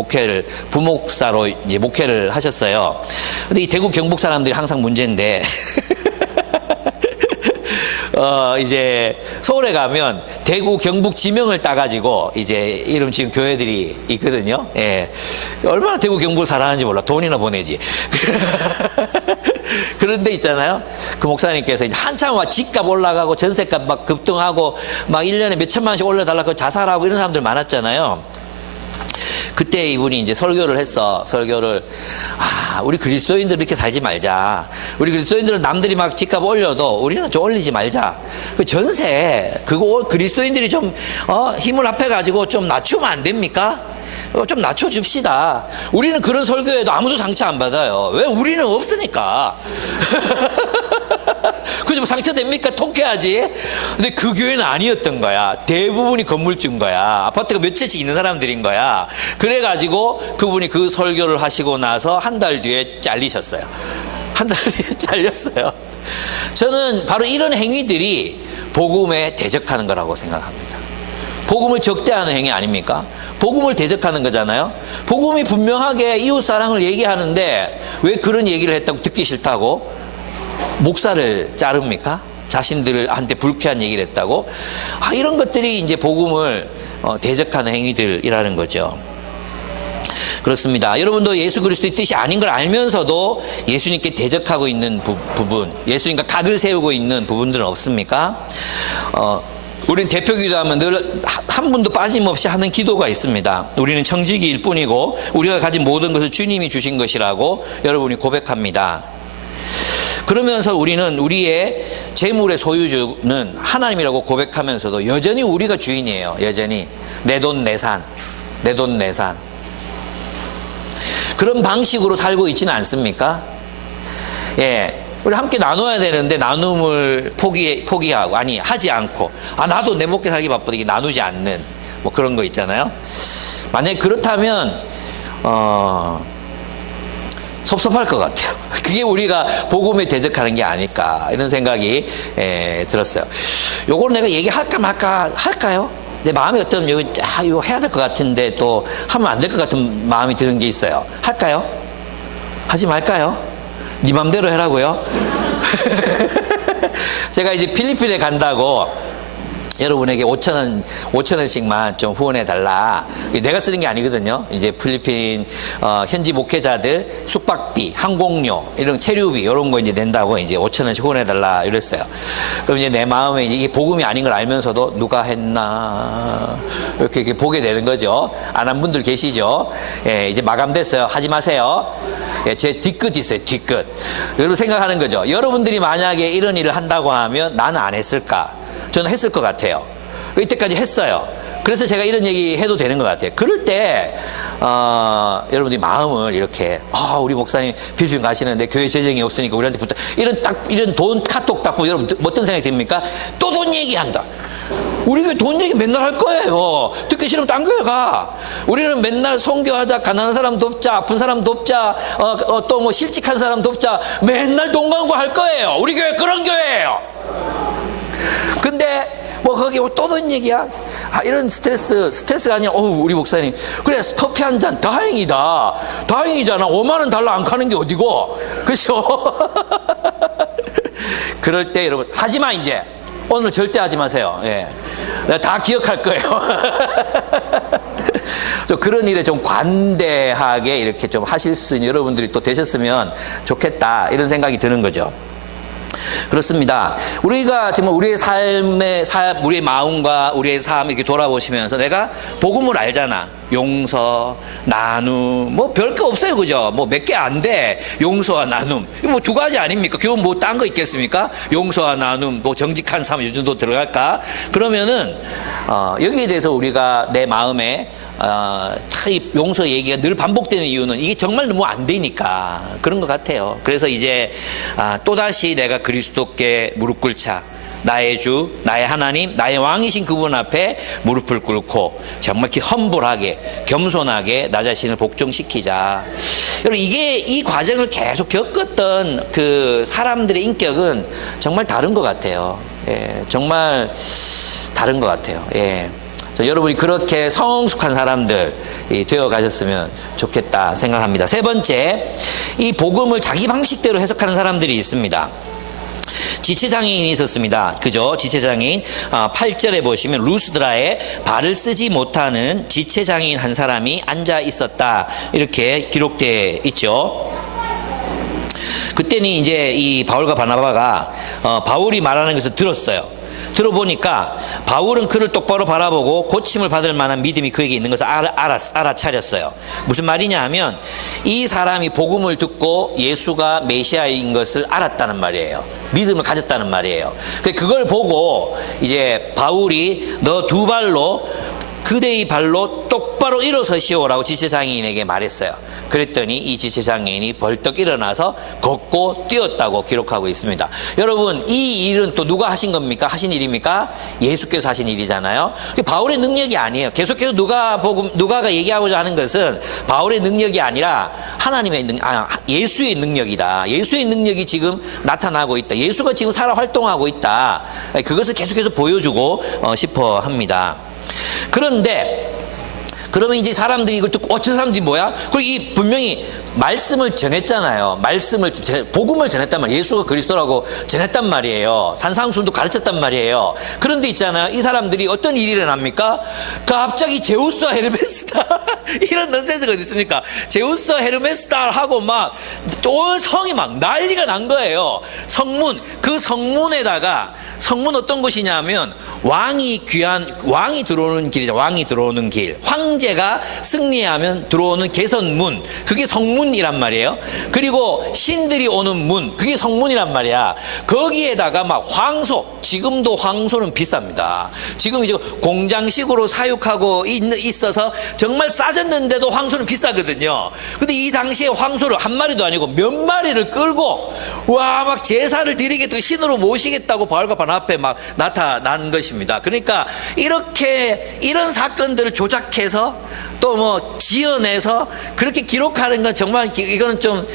부목사로 이제 목회를 하셨어요. 근데 이 대구 경북 사람들이 항상 문제인데, 이제 서울에 가면 대구 경북 지명을 따가지고 이제 이름 지은 교회들이 있거든요. 예. 얼마나 대구 경북을 사랑하는지 몰라. 돈이나 보내지. 그런데 있잖아요. 그 목사님께서 이제 한참 집값 올라가고 전세값 막 급등하고 막 1년에 몇 천만 원씩 올려달라고 자살하고 이런 사람들 많았잖아요. 그때 이분이 이제 설교를 우리 그리스도인들 이렇게 살지 말자. 우리 그리스도인들은 남들이 막 집값 올려도 우리는 좀 올리지 말자. 그 전세, 그거 그리스도인들이 좀, 힘을 합해가지고 좀 낮추면 안 됩니까? 좀 낮춰줍시다. 우리는 그런 설교에도 아무도 상처 안 받아요. 왜? 우리는 없으니까. 그죠? 상처됩니까? 톡해야지. 근데 그 교회는 아니었던 거야. 대부분이 건물주인 거야. 아파트가 몇 채씩 있는 사람들인 거야. 그래가지고 그분이 그 설교를 하시고 나서 한 달 뒤에 잘리셨어요. 한 달 뒤에 잘렸어요. 저는 바로 이런 행위들이 복음에 대적하는 거라고 생각합니다. 복음을 적대하는 행위 아닙니까? 복음을 대적하는 거잖아요. 복음이 분명하게 이웃사랑을 얘기하는데 왜 그런 얘기를 했다고 듣기 싫다고 목사를 자릅니까? 자신들한테 불쾌한 얘기를 했다고? 이런 것들이 이제 복음을 대적하는 행위들이라는 거죠. 그렇습니다. 여러분도 예수 그리스도의 뜻이 아닌 걸 알면서도 예수님께 대적하고 있는 부분, 예수님과 각을 세우고 있는 부분들은 없습니까? 우리는 대표 기도하면 늘 한 분도 빠짐없이 하는 기도가 있습니다. 우리는 청지기일 뿐이고 우리가 가진 모든 것을 주님이 주신 것이라고 여러분이 고백합니다. 그러면서 우리는 우리의 재물의 소유주는 하나님이라고 고백하면서도 여전히 우리가 주인이에요. 여전히 내 돈 내산, 내 돈 내산. 그런 방식으로 살고 있지는 않습니까? 예. 우리 함께 나눠야 되는데 나눔을 포기하고 하지 않고 나도 내 먹게 살기 바쁘다 이게 나누지 않는 뭐 그런 거 있잖아요. 만약에 그렇다면 섭섭할 것 같아요. 그게 우리가 복음에 대적하는 게 아닐까 이런 생각이 들었어요. 요걸 내가 얘기할까 말까 할까요? 내 마음에 어떤 이거 해야 될 것 같은데 또 하면 안 될 것 같은 마음이 드는 게 있어요. 할까요? 하지 말까요? 네 맘대로 해라고요? 제가 이제 필리핀에 간다고 여러분에게 5,000원씩만 좀 후원해 달라. 내가 쓰는 게 아니거든요. 이제 필리핀 현지 목회자들 숙박비, 항공료, 이런 체류비 이런 거 이제 낸다고 이제 5,000원씩 후원해 달라 이랬어요. 그럼 이제 내 마음에 이게 복음이 아닌 걸 알면서도 누가 했나 이렇게 보게 되는 거죠. 안 한 분들 계시죠? 예, 이제 마감됐어요. 하지 마세요. 예, 제 뒤끝 있어요. 뒤끝. 여러분 생각하는 거죠. 여러분들이 만약에 이런 일을 한다고 하면 나는 안 했을까? 저는 했을 것 같아요. 이때까지 했어요. 그래서 제가 이런 얘기 해도 되는 것 같아요. 그럴 때 여러분들이 마음을 이렇게 우리 목사님 필리핀 가시는데 교회 재정이 없으니까 우리한테 부탁 이런 돈 카톡 딱 보면 여러분 어떤 생각이 듭니까? 또 돈 얘기한다. 우리 교회 돈 얘기 맨날 할 거예요. 듣기 싫으면 딴 교회 가. 우리는 맨날 선교하자, 가난한 사람 돕자, 아픈 사람 돕자, 또 뭐 실직한 사람 돕자, 맨날 돈 광고 할 거예요. 우리 교회 그런 교회예요. 근데 뭐 거기 또 돈 얘기야? 이런 스트레스가 아니야. 우리 목사님 그래 커피 한 잔 다행이잖아. 5만 원 달라 안 가는 게 어디고, 그죠? 그럴 때 여러분 하지마. 이제 오늘 절대 하지 마세요. 예. 내가 다 기억할 거예요. 또 그런 일에 좀 관대하게 이렇게 좀 하실 수 있는 여러분들이 또 되셨으면 좋겠다, 이런 생각이 드는 거죠. 그렇습니다. 우리가 지금 우리의 우리의 마음과 우리의 삶 이렇게 돌아보시면서 내가 복음을 알잖아. 용서, 나눔, 뭐 별거 없어요, 그죠? 뭐 몇 개 안 돼. 용서와 나눔. 뭐 두 가지 아닙니까? 그건 뭐 딴 거 있겠습니까? 용서와 나눔, 뭐 정직한 삶 이 정도 들어갈까? 그러면은 여기에 대해서 우리가 내 마음에 이 용서 얘기가 늘 반복되는 이유는 이게 정말 너무 안 되니까 그런 것 같아요. 그래서 이제 또다시 내가 그리스도께 무릎 꿇자. 나의 주, 나의 하나님, 나의 왕이신 그분 앞에 무릎을 꿇고 정말 이렇게 험불하게, 겸손하게 나 자신을 복종시키자. 여러분, 이 과정을 계속 겪었던 그 사람들의 인격은 정말 다른 것 같아요. 예, 정말 다른 것 같아요. 예. 여러분이 그렇게 성숙한 사람들 되어 가셨으면 좋겠다 생각합니다. 세 번째, 이 복음을 자기 방식대로 해석하는 사람들이 있습니다. 지체장애인이 있었습니다. 그죠? 지체장애인. 8절에 보시면 루스드라에 발을 쓰지 못하는 지체장애인 한 사람이 앉아 있었다, 이렇게 기록되어 있죠. 그때는 이제 이 바울과 바나바가 바울이 말하는 것을 들었어요. 들어보니까 바울은 그를 똑바로 바라보고 고침을 받을 만한 믿음이 그에게 있는 것을 알아차렸어요. 무슨 말이냐 하면 이 사람이 복음을 듣고 예수가 메시아인 것을 알았다는 말이에요. 믿음을 가졌다는 말이에요. 그걸 보고 이제 바울이 너 두 발로 그대의 발로 똑바로 일어서시오라고 지체장애인에게 말했어요. 그랬더니 이 지체장애인이 벌떡 일어나서 걷고 뛰었다고 기록하고 있습니다. 여러분, 이 일은 또 누가 하신 겁니까? 하신 일입니까? 예수께서 하신 일이잖아요. 바울의 능력이 아니에요. 계속해서 누가가 얘기하고자 하는 것은 바울의 능력이 아니라 하나님의 예수의 능력이다. 예수의 능력이 지금 나타나고 있다. 예수가 지금 살아 활동하고 있다. 그것을 계속해서 보여주고 싶어 합니다. 그런데 그러면 이제 사람들이 이걸 듣고 저 사람들이 뭐야? 그리고 이 분명히 말씀을 전했잖아요. 복음을 전했단 말이에요. 예수가 그리스도라고 전했단 말이에요. 산상순도 가르쳤단 말이에요. 그런데 있잖아요, 이 사람들이 어떤 일이 일어납니까? 갑자기 제우스와 헤르메스다 이런 넌센스가 어디 있습니까? 제우스와 헤르메스다 하고 막 온 성이 막 난리가 난 거예요. 그 성문에다가, 성문 어떤 곳이냐면 왕이 들어오는 길이죠. 왕이 들어오는 길. 황제가 승리하면 들어오는 개선문. 그게 성문이란 말이에요. 그리고 신들이 오는 문. 그게 성문이란 말이야. 거기에다가 막 지금도 황소는 비쌉니다. 지금 이제 공장식으로 사육하고 있어서 정말 싸졌는데도 황소는 비싸거든요. 근데 이 당시에 황소를 한 마리도 아니고 몇 마리를 끌고 막 제사를 드리겠다고 신으로 모시겠다고 바울과 바나바 앞에 막 나타난 것입니다. 그러니까 이런 사건들을 조작해서 또 뭐 지어내서 그렇게 기록하는 건 정말 이거는 좀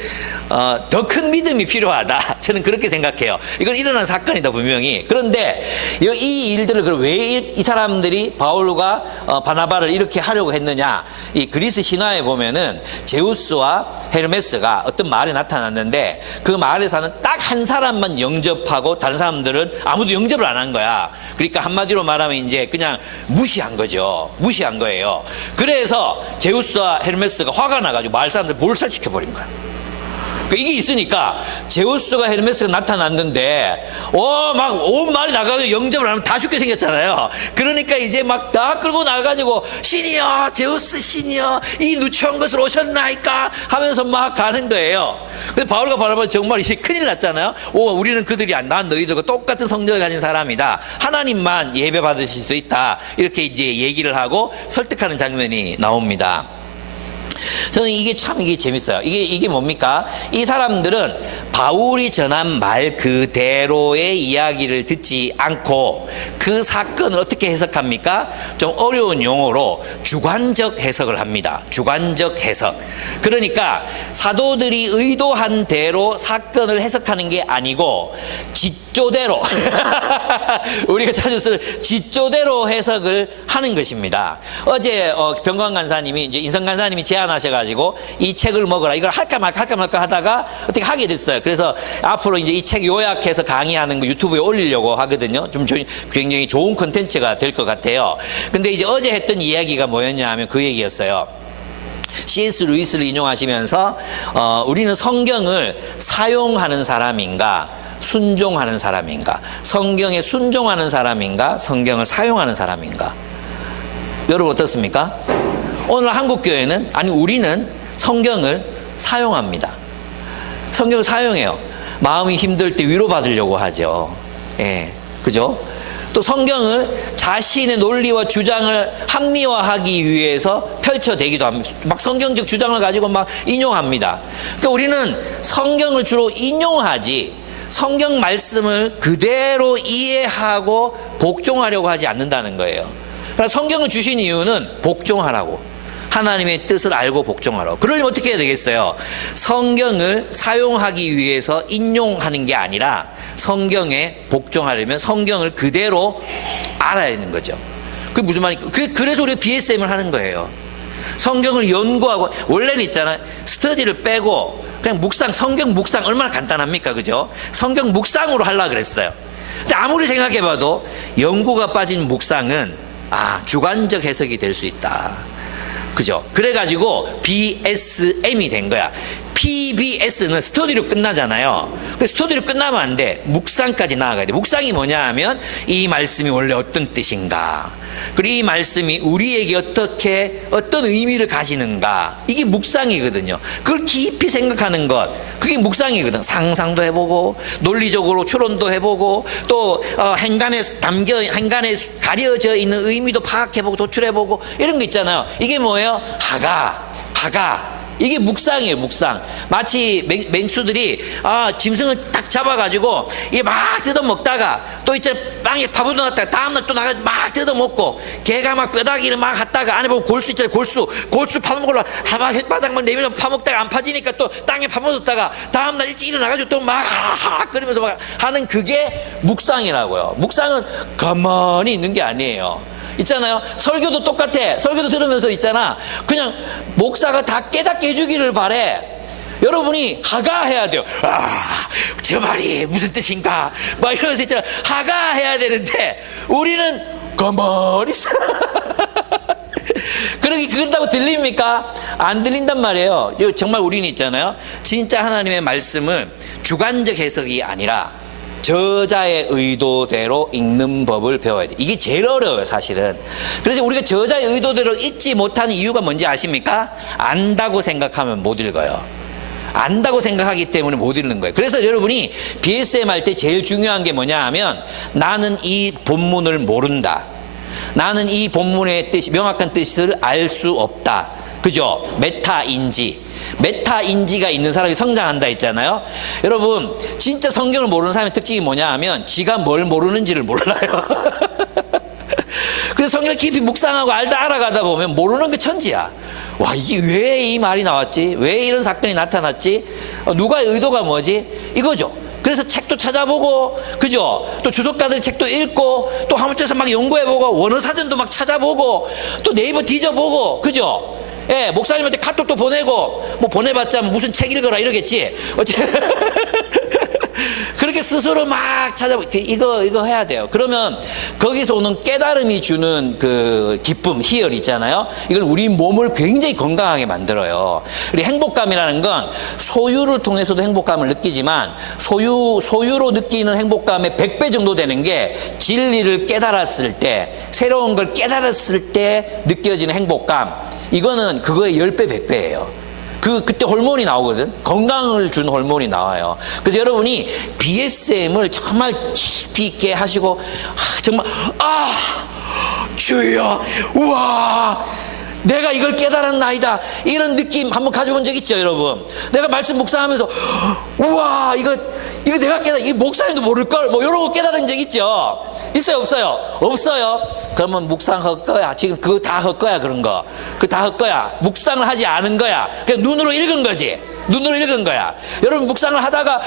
더 큰 믿음이 필요하다. 저는 그렇게 생각해요. 이건 일어난 사건이다, 분명히. 그런데 이 일들을 왜 이 사람들이 바울과 바나바를 이렇게 하려고 했느냐? 이 그리스 신화에 보면은 제우스와 헤르메스가 어떤 마을에 나타났는데 그 마을에서는 딱 한 사람만 영접하고 다른 사람들은 아무도 영접을 안 한 거야. 그러니까 한마디로 말하면 이제 그냥 무시한 거죠. 무시한 거예요. 그래서 제우스와 헤르메스가 화가 나가지고 마을 사람들 몰살시켜 버린 거야. 이게 있으니까 제우스가 헤르메스가 나타났는데 막 온 마을이 나가서 영접을 하면 다 죽게 생겼잖아요. 그러니까 이제 막 다 끌고 나가가지고 신이여, 제우스 신이여, 이 누추한 것을 오셨나이까 하면서 막 가는 거예요. 근데 바울과 바나바는 정말 이제 큰일 났잖아요. 우리는 난 너희들과 똑같은 성전을 가진 사람이다. 하나님만 예배 받으실 수 있다. 이렇게 이제 얘기를 하고 설득하는 장면이 나옵니다. 저는 이게 재밌어요. 이게 뭡니까? 이 사람들은 바울이 전한 말 그대로의 이야기를 듣지 않고 그 사건을 어떻게 해석합니까? 좀 어려운 용어로 주관적 해석을 합니다. 주관적 해석. 그러니까 사도들이 의도한 대로 사건을 해석하는 게 아니고 지조대로 우리가 자주 쓰는 지조대로 해석을 하는 것입니다. 어제 병관 간사님이, 이제 인성 간사님이 제안하셔가지고 이 책을 먹으라, 이걸 할까 말까 하다가 어떻게 하게 됐어요. 그래서 앞으로 이제 이 책 요약해서 강의하는 거 유튜브에 올리려고 하거든요. 좀 굉장히 좋은 콘텐츠가 될 것 같아요. 근데 이제 어제 했던 이야기가 뭐였냐 하면 그 얘기였어요. C.S. 루이스를 인용하시면서 우리는 성경을 사용하는 사람인가 순종하는 사람인가, 성경에 순종하는 사람인가 성경을 사용하는 사람인가. 여러분 어떻습니까? 오늘 한국교회는 아니 우리는 성경을 사용합니다. 성경을 사용해요. 마음이 힘들 때 위로받으려고 하죠. 예, 그죠? 또 성경을 자신의 논리와 주장을 합리화하기 위해서 펼쳐대기도 합니다. 막 성경적 주장을 가지고 막 인용합니다. 그러니까 우리는 성경을 주로 인용하지 성경 말씀을 그대로 이해하고 복종하려고 하지 않는다는 거예요. 그러니까 성경을 주신 이유는 복종하라고, 하나님의 뜻을 알고 복종하라고. 그러려면 어떻게 해야 되겠어요? 성경을 사용하기 위해서 인용하는 게 아니라 성경에 복종하려면 성경을 그대로 알아야 되는 거죠. 그게 무슨 말이니까? 그래서 우리가 BSM을 하는 거예요. 성경을 연구하고, 원래는 있잖아요. 스터디를 빼고 그냥 묵상, 성경 묵상 얼마나 간단합니까? 그죠? 성경 묵상으로 하려고 그랬어요. 근데 아무리 생각해봐도 연구가 빠진 묵상은 주관적 해석이 될 수 있다. 그죠? 그래가지고 BSM이 된 거야. PBS는 스터디로 끝나잖아요. 스터디로 끝나면 안 돼. 묵상까지 나아가야 돼. 묵상이 뭐냐 하면 이 말씀이 원래 어떤 뜻인가, 그리고 이 말씀이 우리에게 어떤 의미를 가지는가, 이게 묵상이거든요. 그걸 깊이 생각하는 것, 그게 묵상이거든. 상상도 해보고 논리적으로 추론도 해보고 또 행간에 가려져 있는 의미도 파악해보고 도출해보고 이런 거 있잖아요. 이게 뭐예요? 하가 이게 묵상이에요. 묵상. 마치 맹수들이 짐승을 딱 잡아가지고 이게 막 뜯어먹다가 또 이제 빵에 밥 얻어놨다가 다음날 또 나가 막 뜯어먹고, 개가 막 뼈다귀를 막 갖다가 안에 보면 골수 있잖아요. 골수 파먹으러 막 햇바닥만 내밀어 파먹다가 안 파지니까 또 땅에 파묻었다가 다음날 일찍 일어나가지고 또 막 끓이면서 막 하는, 그게 묵상이라고요. 묵상은 가만히 있는 게 아니에요. 있잖아요. 설교도 똑같아. 설교도 들으면서 있잖아. 그냥 목사가 다 깨닫게 해주기를 바래. 여러분이 하가 해야 돼요. 저 말이 무슨 뜻인가? 막 이러면서 있잖아. 하가 해야 되는데 우리는 가만히 있어. 그런다고 들립니까? 안 들린단 말이에요. 정말 우리는 있잖아요. 진짜 하나님의 말씀을 주관적 해석이 아니라 저자의 의도대로 읽는 법을 배워야 돼. 이게 제일 어려워요, 사실은. 그래서 우리가 저자의 의도대로 읽지 못하는 이유가 뭔지 아십니까? 안다고 생각하면 못 읽어요. 안다고 생각하기 때문에 못 읽는 거예요. 그래서 여러분이 BSM 할 때 제일 중요한 게 뭐냐 하면, 나는 이 본문을 모른다. 나는 이 본문의 명확한 뜻을 알 수 없다. 그죠? 메타인지가 있는 사람이 성장한다 했잖아요. 여러분, 진짜 성경을 모르는 사람의 특징이 뭐냐 하면 지가 뭘 모르는지를 몰라요. 그래서 성경을 깊이 묵상하고 알아가다 보면 모르는 게 천지야. 와, 이게 왜 이 말이 나왔지? 왜 이런 사건이 나타났지? 누가의 의도가 뭐지? 이거죠. 그래서 책도 찾아보고, 그죠? 또 주석가들 책도 읽고, 또 하물며서 막 연구해보고, 원어사전도 막 찾아보고, 또 네이버 뒤져보고, 그죠? 예, 목사님한테 카톡도 보내고, 뭐 보내봤자 무슨 책 읽어라 이러겠지. 그렇게 스스로 막 찾아보고, 이거 해야 돼요. 그러면 거기서 오는 깨달음이 주는 그 기쁨, 희열 있잖아요. 이건 우리 몸을 굉장히 건강하게 만들어요. 그리고 행복감이라는 건 소유를 통해서도 행복감을 느끼지만, 소유로 느끼는 행복감의 100배 정도 되는 게 진리를 깨달았을 때, 새로운 걸 깨달았을 때 느껴지는 행복감. 이거는 그거의 10배, 100배예요. 그때 호르몬이 나오거든. 건강을 준 호르몬이 나와요. 그래서 여러분이 BSM을 정말 깊이 있게 하시고, 정말, 주여, 우와, 내가 이걸 깨달았나이다. 이런 느낌 한번 가져본 적 있죠, 여러분? 내가 말씀 묵상하면서, 우와, 이거 내가 이 목사님도 모를걸? 뭐, 이런 거 깨달은 적 있죠? 있어요, 없어요? 없어요? 그러면 묵상할 거야. 지금 그거 다 할 거야, 그런 거. 그거 다 할 거야. 묵상을 하지 않은 거야. 그냥 눈으로 읽은 거지. 눈으로 읽은 거야. 여러분, 묵상을 하다가,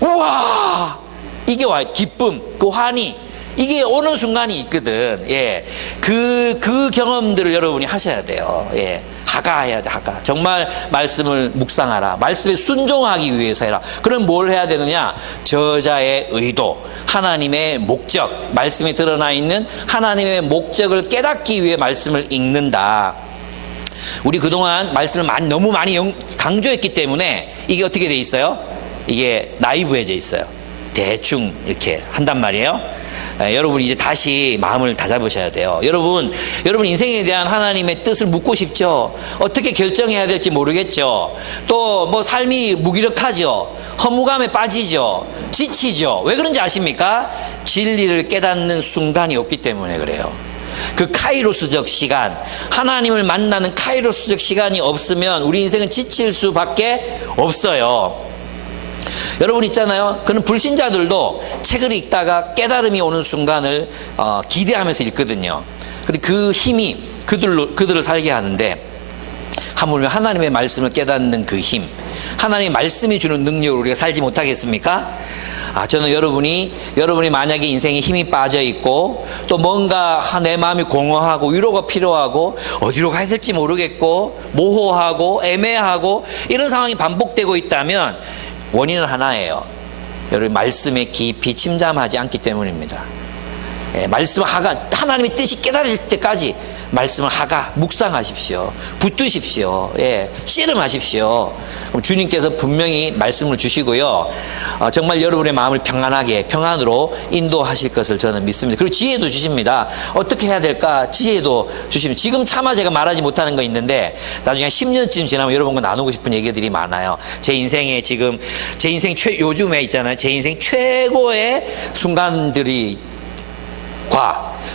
우와! 이게 와요. 기쁨, 그 환희. 이게 오는 순간이 있거든. 예. 그 경험들을 여러분이 하셔야 돼요. 예. 하가해야 돼, 하가. 정말 말씀을 묵상하라. 말씀에 순종하기 위해서 해라. 그럼 뭘 해야 되느냐? 저자의 의도, 하나님의 목적, 말씀에 드러나 있는 하나님의 목적을 깨닫기 위해 말씀을 읽는다. 우리 그동안 말씀을 너무 많이 강조했기 때문에 이게 어떻게 돼 있어요? 이게 나이브해져 있어요. 대충 이렇게 한단 말이에요. 여러분 이제 다시 마음을 다잡으셔야 돼요. 여러분 인생에 대한 하나님의 뜻을 묻고 싶죠. 어떻게 결정해야 될지 모르겠죠. 또 뭐 삶이 무기력하죠. 허무감에 빠지죠. 지치죠. 왜 그런지 아십니까? 진리를 깨닫는 순간이 없기 때문에 그래요. 그 카이로스적 시간, 하나님을 만나는 카이로스적 시간이 없으면 우리 인생은 지칠 수밖에 없어요. 여러분 있잖아요. 그런 불신자들도 책을 읽다가 깨달음이 오는 순간을 기대하면서 읽거든요. 그리고 그 힘이 그들을 살게 하는데, 하물며 하나님의 말씀을 깨닫는 그 힘, 하나님의 말씀이 주는 능력으로 우리가 살지 못하겠습니까? 저는 여러분이 만약에 인생에 힘이 빠져 있고 또 뭔가 내 마음이 공허하고 위로가 필요하고 어디로 가야 될지 모르겠고 모호하고 애매하고 이런 상황이 반복되고 있다면 원인은 하나예요. 여러분 말씀에 깊이 침잠하지 않기 때문입니다. 말씀 하나님의 뜻이 깨달을 때까지 말씀을 묵상하십시오. 붙드십시오. 씨름하십시오. 그럼 주님께서 분명히 말씀을 주시고요. 정말 여러분의 마음을 평안으로 인도하실 것을 저는 믿습니다. 그리고 지혜도 주십니다. 어떻게 해야 될까? 지혜도 주십니다. 지금 차마 제가 말하지 못하는 거 있는데 나중에 10년쯤 지나면 여러분과 나누고 싶은 얘기들이 많아요. 제 인생 요즘에 있잖아요. 제 인생 최고의 순간들이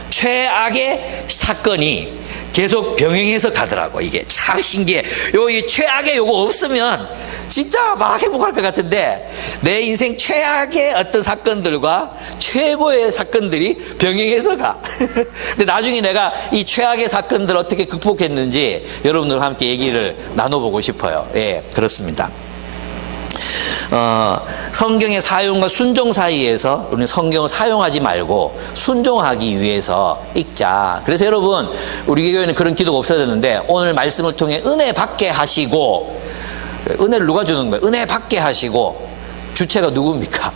최악의 사건이 계속 병행해서 가더라고. 이게 참 신기해. 이 최악의 요거 없으면 진짜 막 행복할 것 같은데 내 인생 최악의 어떤 사건들과 최고의 사건들이 병행해서 가. 근데 나중에 내가 이 최악의 사건들 어떻게 극복했는지 여러분들과 함께 얘기를 나눠보고 싶어요. 그렇습니다. 성경의 사용과 순종 사이에서 우리는 성경을 사용하지 말고 순종하기 위해서 읽자. 그래서 여러분 우리 교회는 그런 기도가 없어졌는데 오늘 말씀을 통해 은혜 받게 하시고, 은혜를 누가 주는 거예요? 은혜 받게 하시고, 주체가 누굽니까?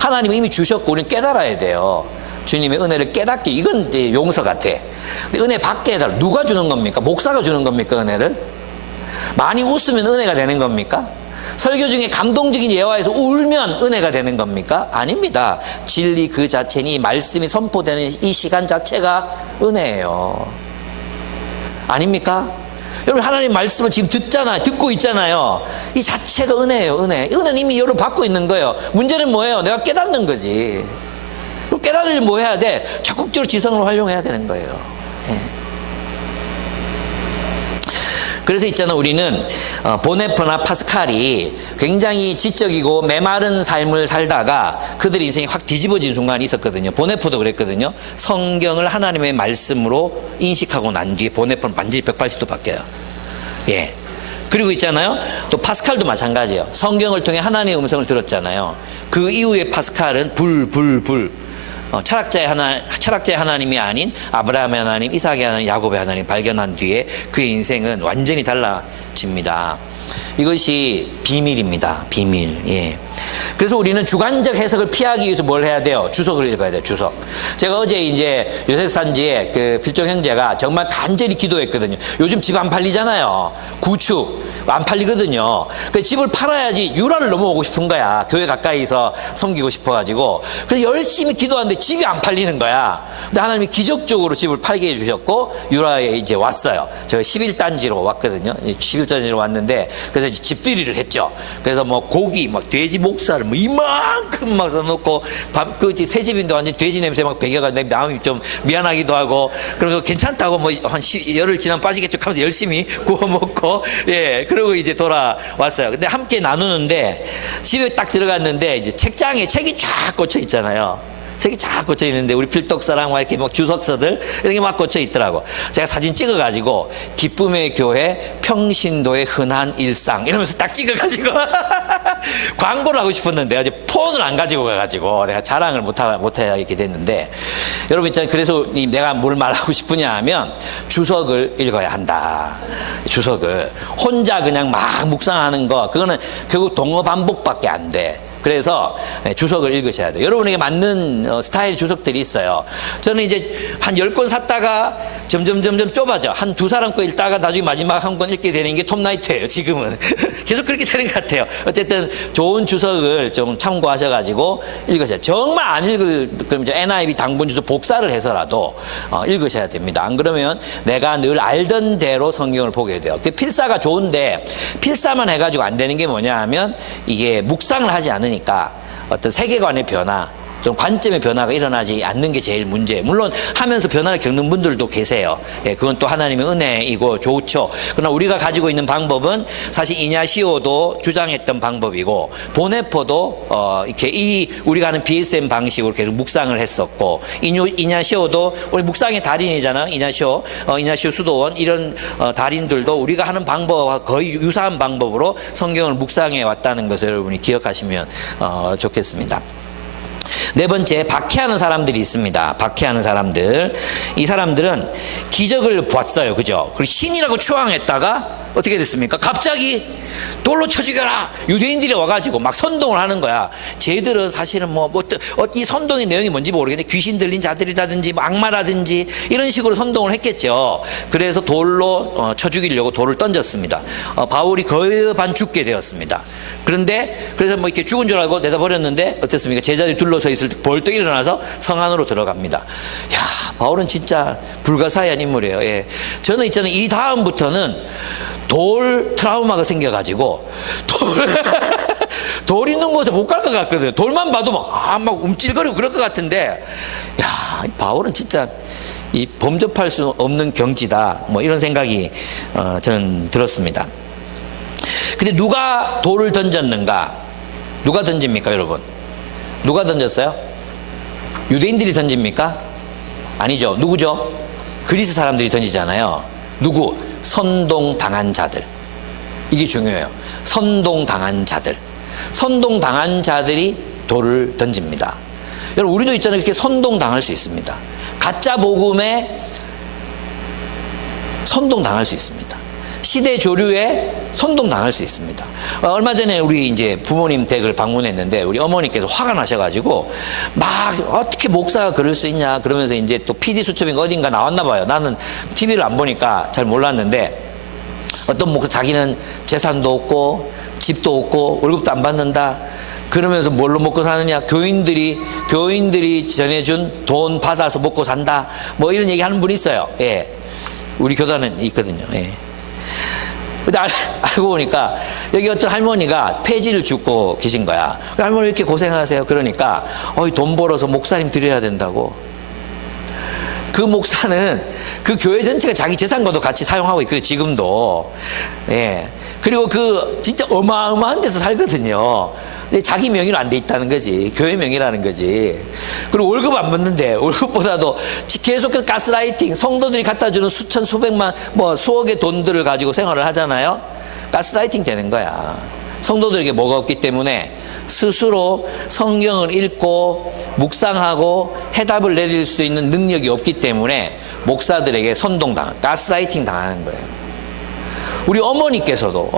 하나님이 이미 주셨고 우리는 깨달아야 돼요. 주님의 은혜를 깨닫게. 이건 이제 용서 같아. 근데 은혜 받게 해달라. 누가 주는 겁니까? 목사가 주는 겁니까? 은혜를? 많이 웃으면 은혜가 되는 겁니까? 설교 중에 감동적인 예화에서 울면 은혜가 되는 겁니까? 아닙니다. 진리 그 자체는 이 말씀이 선포되는 이 시간 자체가 은혜예요. 아닙니까? 여러분 하나님 말씀을 지금 듣고 있잖아요. 이 자체가 은혜예요. 은혜는 이미 여러분 받고 있는 거예요. 문제는 뭐예요? 내가 깨닫는 거지. 깨달으려면 뭐 해야 돼? 적극적으로 지성을 활용해야 되는 거예요. 그래서 있잖아, 우리는 보네퍼나 파스칼이 굉장히 지적이고 메마른 삶을 살다가 그들 인생이 확 뒤집어진 순간이 있었거든요. 보네퍼도 그랬거든요. 성경을 하나님의 말씀으로 인식하고 난 뒤에 보네퍼는 완전히 180도 바뀌어요. 그리고 있잖아요, 또 파스칼도 마찬가지예요. 성경을 통해 하나님의 음성을 들었잖아요. 그 이후에 파스칼은 철학자의 하나님이 아닌 아브라함의 하나님, 이삭의 하나님, 야곱의 하나님 발견한 뒤에 그의 인생은 완전히 달라집니다. 이것이 비밀입니다. 비밀. 그래서 우리는 주관적 해석을 피하기 위해서 뭘 해야 돼요? 주석을 읽어야 돼요. 주석. 제가 어제 이제 요셉 산지에 그 필종 형제가 정말 간절히 기도했거든요. 요즘 집 안 팔리잖아요. 구축 안 팔리거든요. 그래서 집을 팔아야지 유라를 넘어오고 싶은 거야. 교회 가까이서 섬기고 싶어가지고. 그래서 열심히 기도하는데 집이 안 팔리는 거야. 근데 하나님이 기적적으로 집을 팔게 해주셨고 유라에 이제 왔어요. 제가 11단지로 왔거든요. 11단지로 왔는데 그래서 이제 집들이를 했죠. 그래서 뭐 고기, 막 돼지 목살을 뭐 이만큼 막 사놓고 새 집인데 완전 돼지 냄새 막 배겨가지고 내 마음이 좀 미안하기도 하고, 그러면서 괜찮다고 뭐 한 열흘 지나면 빠지겠죠 하면서 열심히 구워 먹고, 그리고 이제 돌아왔어요. 근데 함께 나누는데 집에 딱 들어갔는데 이제 책장에 책이 쫙 꽂혀 있잖아요. 책이 쫙 꽂혀 있는데 우리 필독사랑 막 이렇게 막 주석서들 이렇게 막 꽂혀 있더라고. 제가 사진 찍어가지고 기쁨의 교회 평신도의 흔한 일상 이러면서 딱 찍어가지고 광고를 하고 싶었는데 어제 폰을 안 가지고 가가지고 내가 자랑을 못하게 됐는데, 여러분 있잖아요. 그래서 내가 뭘 말하고 싶으냐 하면 주석을 읽어야 한다. 주석을 혼자 그냥 막 묵상하는 거, 그거는 결국 동어 반복밖에 안 돼. 그래서 주석을 읽으셔야 돼요. 여러분에게 맞는 스타일 주석들이 있어요. 저는 이제 한 10권 샀다가 점점 좁아져. 한 2사람 거 읽다가 나중에 마지막 한 권 읽게 되는 게 톰 나이트예요, 지금은. 계속 그렇게 되는 것 같아요. 어쨌든 좋은 주석을 좀 참고하셔가지고 읽으셔야 돼요. 정말 안 읽을, 그럼 이제 NIV 당분 주석 복사를 해서라도 읽으셔야 됩니다. 안 그러면 내가 늘 알던 대로 성경을 보게 돼요. 그 필사가 좋은데, 필사만 해가지고 안 되는 게 뭐냐 하면, 이게 묵상을 하지 않으니까 어떤 세계관의 변화, 좀 관점의 변화가 일어나지 않는 게 제일 문제예요. 물론 하면서 변화를 겪는 분들도 계세요. 예, 그건 또 하나님의 은혜이고 좋죠. 그러나 우리가 가지고 있는 방법은 사실 이냐시오도 주장했던 방법이고, 보네포도 이렇게 우리가 하는 BSM 방식으로 계속 묵상을 했었고, 이냐시오도 우리 묵상의 달인이잖아. 이냐시오 수도원, 이런 달인들도 우리가 하는 방법과 거의 유사한 방법으로 성경을 묵상해 왔다는 것을 여러분이 기억하시면 좋겠습니다. 네 번째, 박해하는 사람들이 있습니다. 박해하는 사람들. 이 사람들은 기적을 봤어요. 그죠? 그리고 신이라고 추앙했다가 어떻게 됐습니까? 갑자기 돌로 쳐 죽여라! 유대인들이 와가지고 막 선동을 하는 거야. 쟤들은 사실은 이 선동의 내용이 뭔지 모르겠는데, 귀신 들린 자들이라든지 뭐 악마라든지 이런 식으로 선동을 했겠죠. 그래서 돌로 쳐 죽이려고 돌을 던졌습니다. 바울이 거의 반 죽게 되었습니다. 그래서 뭐 이렇게 죽은 줄 알고 내다 버렸는데 어땠습니까? 제자들이 둘러서 있을 때 벌떡 일어나서 성 안으로 들어갑니다. 야, 바울은 진짜 불가사의한 인물이에요. 예. 저는 있잖아요. 이 다음부터는 돌 트라우마가 생겨가지고 돌 있는 곳에 못 갈 것 같거든요. 돌만 봐도 막 움찔거리고 그럴 것 같은데, 야, 바울은 진짜 이 범접할 수 없는 경지다. 뭐 이런 생각이 저는 들었습니다. 근데 누가 돌을 던졌는가? 누가 던집니까, 여러분? 누가 던졌어요? 유대인들이 던집니까? 아니죠. 누구죠? 그리스 사람들이 던지잖아요. 누구? 선동당한 자들. 이게 중요해요. 선동당한 자들. 선동당한 자들이 돌을 던집니다. 여러분, 우리도 있잖아요. 이렇게 선동당할 수 있습니다. 가짜 복음에 선동당할 수 있습니다. 시대 조류에 선동당할 수 있습니다. 얼마 전에 우리 이제 부모님 댁을 방문했는데, 우리 어머니께서 화가 나셔가지고 막 어떻게 목사가 그럴 수 있냐 그러면서 이제 또 PD 수첩인가 어딘가 나왔나 봐요. 나는 TV를 안 보니까 잘 몰랐는데, 어떤 목사 자기는 재산도 없고 집도 없고 월급도 안 받는다. 그러면서 뭘로 먹고 사느냐? 교인들이 전해준 돈 받아서 먹고 산다. 뭐 이런 얘기 하는 분이 있어요. 예, 우리 교단은 있거든요. 예. 근데 알고 보니까 여기 어떤 할머니가 폐지를 줍고 계신 거야. 할머니 왜 이렇게 고생하세요? 그러니까 돈 벌어서 목사님 드려야 된다고. 그 목사는 그 교회 전체가 자기 재산과도 같이 사용하고 있거든요, 지금도. 예. 그리고 진짜 어마어마한 데서 살거든요. 근데 자기 명의로 안 돼 있다는 거지. 교회 명의라는 거지. 그리고 월급 안 받는데, 월급보다도 계속해서 가스라이팅, 성도들이 갖다 주는 수천, 수백만, 수억의 돈들을 가지고 생활을 하잖아요. 가스라이팅 되는 거야. 성도들에게 뭐가 없기 때문에 스스로 성경을 읽고 묵상하고 해답을 내릴 수 있는 능력이 없기 때문에 목사들에게 가스라이팅 당하는 거예요. 우리 어머니께서도,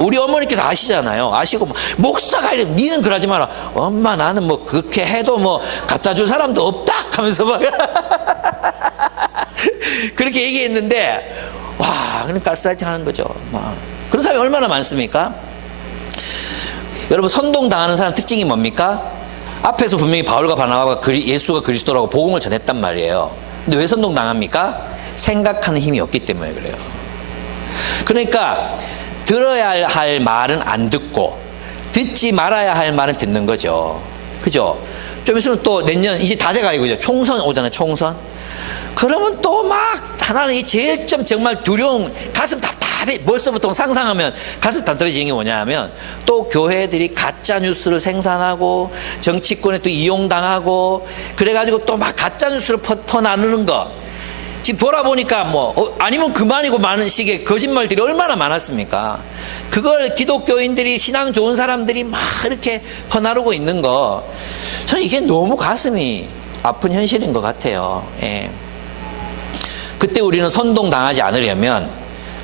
우리 어머니께서 아시잖아요. 아시고, 목사가 이래, 니는 그러지 마라. 엄마, 나는 그렇게 해도 갖다 줄 사람도 없다 하면서 막 그렇게 얘기했는데, 와, 그러니까 가스라이팅 하는 거죠. 그런 사람이 얼마나 많습니까? 여러분, 선동당하는 사람 특징이 뭡니까? 앞에서 분명히 바울과 바나바가 예수가 그리스도라고 복음을 전했단 말이에요. 근데 왜 선동당합니까? 생각하는 힘이 없기 때문에 그래요. 그러니까 들어야 할 말은 안 듣고 듣지 말아야 할 말은 듣는 거죠. 그죠? 좀 있으면 또 내년 이제 다 돼가고 이제 총선 오잖아요. 총선. 그러면 또 막 하나는 제일 정말 두려운, 가슴 답답해. 벌써부터 상상하면 가슴 답답해지는 게 뭐냐 하면, 또 교회들이 가짜 뉴스를 생산하고 정치권에 또 이용당하고 그래가지고 또 막 가짜 뉴스를 퍼나누는 거. 지금 돌아보니까 뭐 아니면 그만이고 많은 식의 거짓말들이 얼마나 많았습니까? 그걸 기독교인들이 신앙 좋은 사람들이 막 이렇게 퍼나르고 있는 거, 저는 이게 너무 가슴이 아픈 현실인 것 같아요. 예. 그때 우리는 선동당하지 않으려면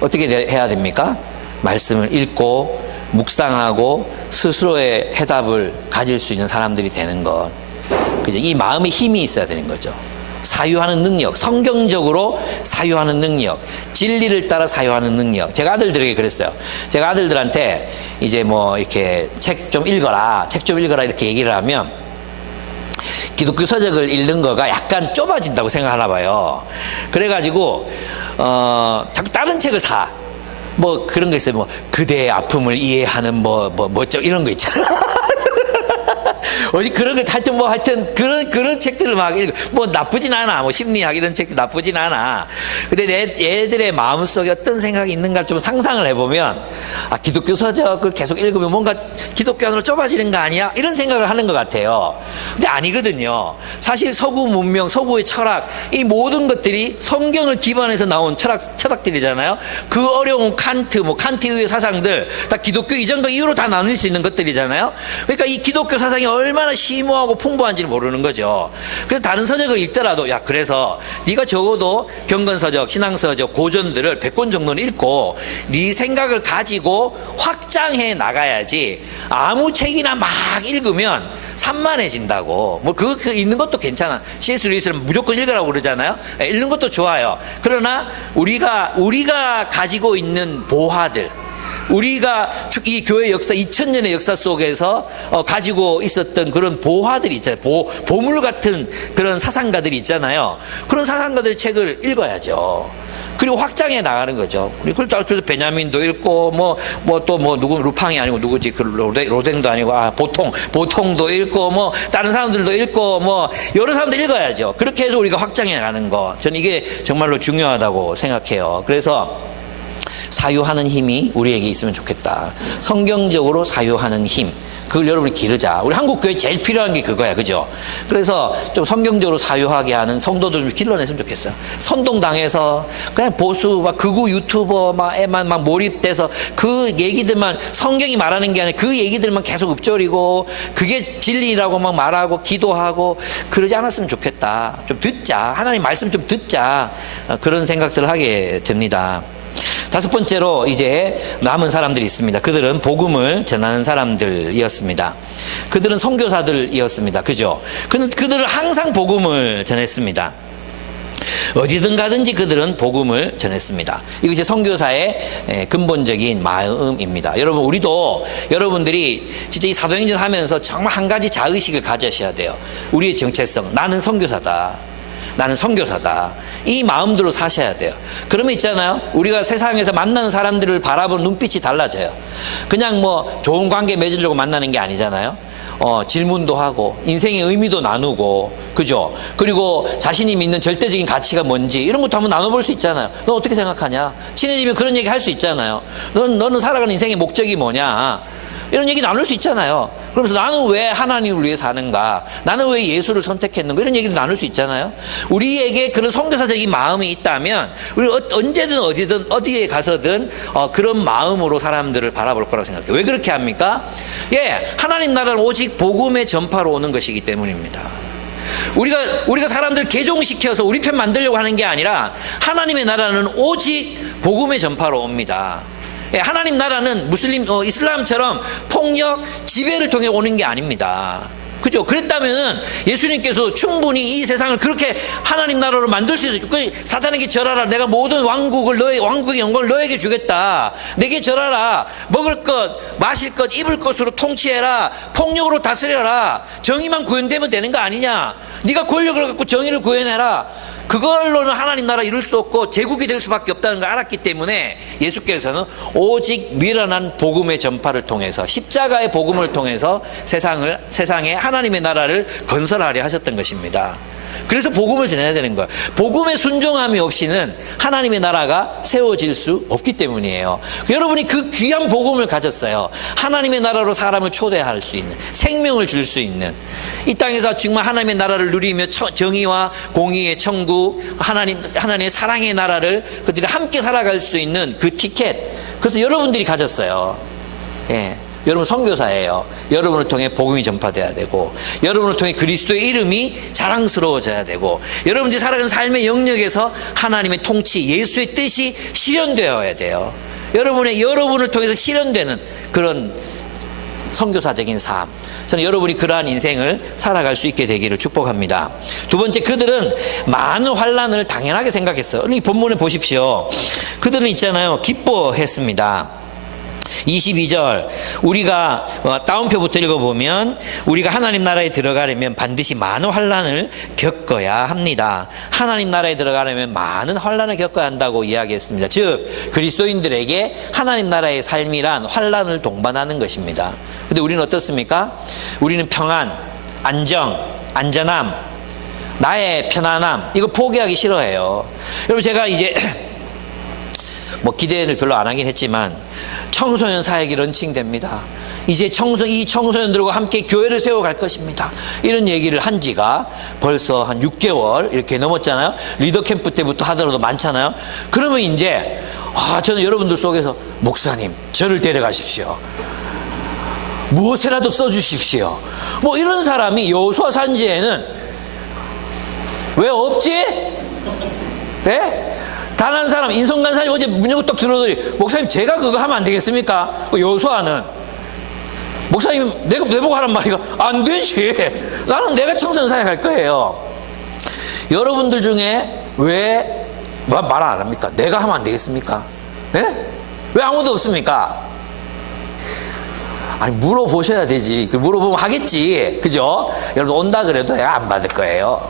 어떻게 해야 됩니까? 말씀을 읽고 묵상하고 스스로의 해답을 가질 수 있는 사람들이 되는 것. 그죠? 이 마음의 힘이 있어야 되는 거죠. 사유하는 능력, 성경적으로 사유하는 능력, 진리를 따라 사유하는 능력. 제가 아들들에게 그랬어요. 제가 아들들한테 이제 뭐 이렇게 책 좀 읽어라, 이렇게 얘기를 하면 기독교 서적을 읽는 거가 약간 좁아진다고 생각하나 봐요. 그래가지고 자꾸 다른 책을 사. 뭐 그런 거 있어요. 뭐 그대의 아픔을 이해하는 뭐죠 이런 거 있잖아. 어디 그런 거 하여튼 그런 책들을 막 읽고 뭐 나쁘진 않아. 뭐 심리학 이런 책도 나쁘진 않아. 근데 내 애들의 마음속에 어떤 생각이 있는가 좀 상상을 해보면, 아, 기독교 서적을 계속 읽으면 뭔가 기독교 안으로 좁아지는 거 아니야? 이런 생각을 하는 것 같아요. 근데 아니거든요. 사실 서구 문명, 서구의 철학, 이 모든 것들이 성경을 기반해서 나온 철학들이잖아요. 그 어려운 칸트의 사상들 다 기독교 이전과 이후로 다 나눌 수 있는 것들이잖아요. 그러니까 이 기독교 사상이 얼마나 심오하고 풍부한지를 모르는 거죠. 그래서 다른 서적을 읽더라도, 야, 그래서 네가 적어도 경건서적, 신앙서적, 고전들을 100권 정도는 읽고 네 생각을 가지고 확장해 나가야지, 아무 책이나 막 읽으면 산만해진다고. 뭐 그거 읽는 것도 괜찮아. C.S. 루이스는 무조건 읽으라고 그러잖아요. 읽는 것도 좋아요. 그러나 우리가 가지고 있는 보화들, 우리가 이 교회 역사 2000년의 역사 속에서 가지고 있었던 그런 보화들이 있잖아요. 보물 같은 그런 사상가들이 있잖아요. 그런 사상가들의 책을 읽어야죠. 그리고 확장해 나가는 거죠. 그래서 베냐민도 읽고 누구 루팡이 아니고 누구지, 그 로댕도 아니고, 보통도 읽고 다른 사람들도 읽고 여러 사람들 읽어야죠. 그렇게 해서 우리가 확장해 나가는 거, 저는 이게 정말로 중요하다고 생각해요. 그래서 사유하는 힘이 우리에게 있으면 좋겠다. 성경적으로 사유하는 힘, 그걸 여러분이 기르자. 우리 한국교회 제일 필요한 게 그거야, 그죠? 그래서 좀 성경적으로 사유하게 하는 성도들 좀 길러냈으면 좋겠어. 선동당해서 그냥 보수 극우 유튜버만 몰입돼서 그 얘기들만, 성경이 말하는 게 아니라 그 얘기들만 계속 읊조리고 그게 진리라고 막 말하고 기도하고 그러지 않았으면 좋겠다. 좀 듣자. 하나님 말씀 좀 듣자. 그런 생각들을 하게 됩니다. 다섯 번째로 이제 남은 사람들이 있습니다. 그들은 복음을 전하는 사람들이었습니다. 그들은 선교사들이었습니다. 그죠? 그들은 항상 복음을 전했습니다. 어디든 가든지 그들은 복음을 전했습니다. 이것이 선교사의 근본적인 마음입니다. 여러분, 여러분들이 진짜 이 사도행전 하면서 정말 한 가지 자의식을 가져셔야 돼요. 우리의 정체성, 나는 선교사다. 나는 선교사다. 이 마음대로 사셔야 돼요. 그러면 있잖아요, 우리가 세상에서 만나는 사람들을 바라보는 눈빛이 달라져요. 그냥 좋은 관계 맺으려고 만나는 게 아니잖아요. 질문도 하고 인생의 의미도 나누고, 그죠? 그리고 자신이 믿는 절대적인 가치가 뭔지 이런 것도 한번 나눠볼 수 있잖아요. 너 어떻게 생각하냐? 친해지면 그런 얘기 할 수 있잖아요. 너는 살아가는 인생의 목적이 뭐냐? 이런 얘기 나눌 수 있잖아요. 그러면서 나는 왜 하나님을 위해 사는가? 나는 왜 예수를 선택했는가? 이런 얘기도 나눌 수 있잖아요. 우리에게 그런 선교사적인 마음이 있다면 우리 언제든 어디에 가서든 그런 마음으로 사람들을 바라볼 거라고 생각해요. 왜 그렇게 합니까? 하나님 나라는 오직 복음의 전파로 오는 것이기 때문입니다. 우리가 사람들 개종시켜서 우리 편 만들려고 하는 게 아니라 하나님의 나라는 오직 복음의 전파로 옵니다. 하나님 나라는 이슬람처럼 폭력, 지배를 통해 오는 게 아닙니다. 그죠? 그랬다면 예수님께서 충분히 이 세상을 그렇게 하나님 나라로 만들 수 있어요. 사탄에게 절하라. 내가 모든 왕국의 영광을 너에게 주겠다. 내게 절하라. 먹을 것, 마실 것, 입을 것으로 통치해라. 폭력으로 다스려라. 정의만 구현되면 되는 거 아니냐? 네가 권력을 갖고 정의를 구현해라. 그걸로는 하나님 나라 이룰 수 없고 제국이 될 수밖에 없다는 걸 알았기 때문에 예수께서는 오직 미련한 복음의 전파를 통해서, 십자가의 복음을 통해서 세상에 하나님의 나라를 건설하려 하셨던 것입니다. 그래서 복음을 전해야 되는 거예요. 복음의 순종함이 없이는 하나님의 나라가 세워질 수 없기 때문이에요. 여러분이 그 귀한 복음을 가졌어요. 하나님의 나라로 사람을 초대할 수 있는, 생명을 줄 수 있는, 이 땅에서 정말 하나님의 나라를 누리며 정의와 공의의 천국, 하나님의 사랑의 나라를 그들이 함께 살아갈 수 있는 그 티켓, 그래서 여러분들이 가졌어요. 예. 여러분 선교사예요. 여러분을 통해 복음이 전파돼야 되고, 여러분을 통해 그리스도의 이름이 자랑스러워져야 되고, 여러분들이 살아가는 삶의 영역에서 하나님의 통치, 예수의 뜻이 실현되어야 돼요. 여러분을 통해서 실현되는 그런 선교사적인 삶, 저는 여러분이 그러한 인생을 살아갈 수 있게 되기를 축복합니다. 두 번째, 그들은 많은 환난을 당연하게 생각했어요. 이 본문에 보십시오. 그들은 있잖아요, 기뻐했습니다. 22절, 우리가 다운표부터 읽어보면, 우리가 하나님 나라에 들어가려면 반드시 많은 환난을 겪어야 합니다. 하나님 나라에 들어가려면 많은 환난을 겪어야 한다고 이야기했습니다. 즉 그리스도인들에게 하나님 나라의 삶이란 환난을 동반하는 것입니다. 근데 우리는 어떻습니까? 우리는 평안, 안정, 안전함, 나의 편안함, 이거 포기하기 싫어해요. 여러분, 제가 이제 뭐 기대를 별로 안 하긴 했지만 청소년 사역이 런칭됩니다. 이제 이 청소년들과 함께 교회를 세워갈 것입니다. 이런 얘기를 한 지가 벌써 한 6개월 이렇게 넘었잖아요. 리더 캠프 때부터 하더라도 많잖아요. 그러면 이제 저는 여러분들 속에서, 목사님 저를 데려가십시오, 무엇이라도 써주십시오, 뭐 이런 사람이 여호수아 산지에는 왜 없지? 네? 단 한 사람, 인성간사님 어제 문 열고 딱 들어오더니, 목사님 제가 그거 하면 안 되겠습니까? 여호수아는, 목사님 내보고 하란 말이가 안 되지. 나는 내가 청소년 사역할 거예요. 여러분들 중에 왜 말 안 합니까? 내가 하면 안 되겠습니까? 예? 왜 아무도 없습니까? 아니, 물어보셔야 되지. 물어보면 하겠지. 그죠? 여러분, 온다 그래도 내가 안 받을 거예요.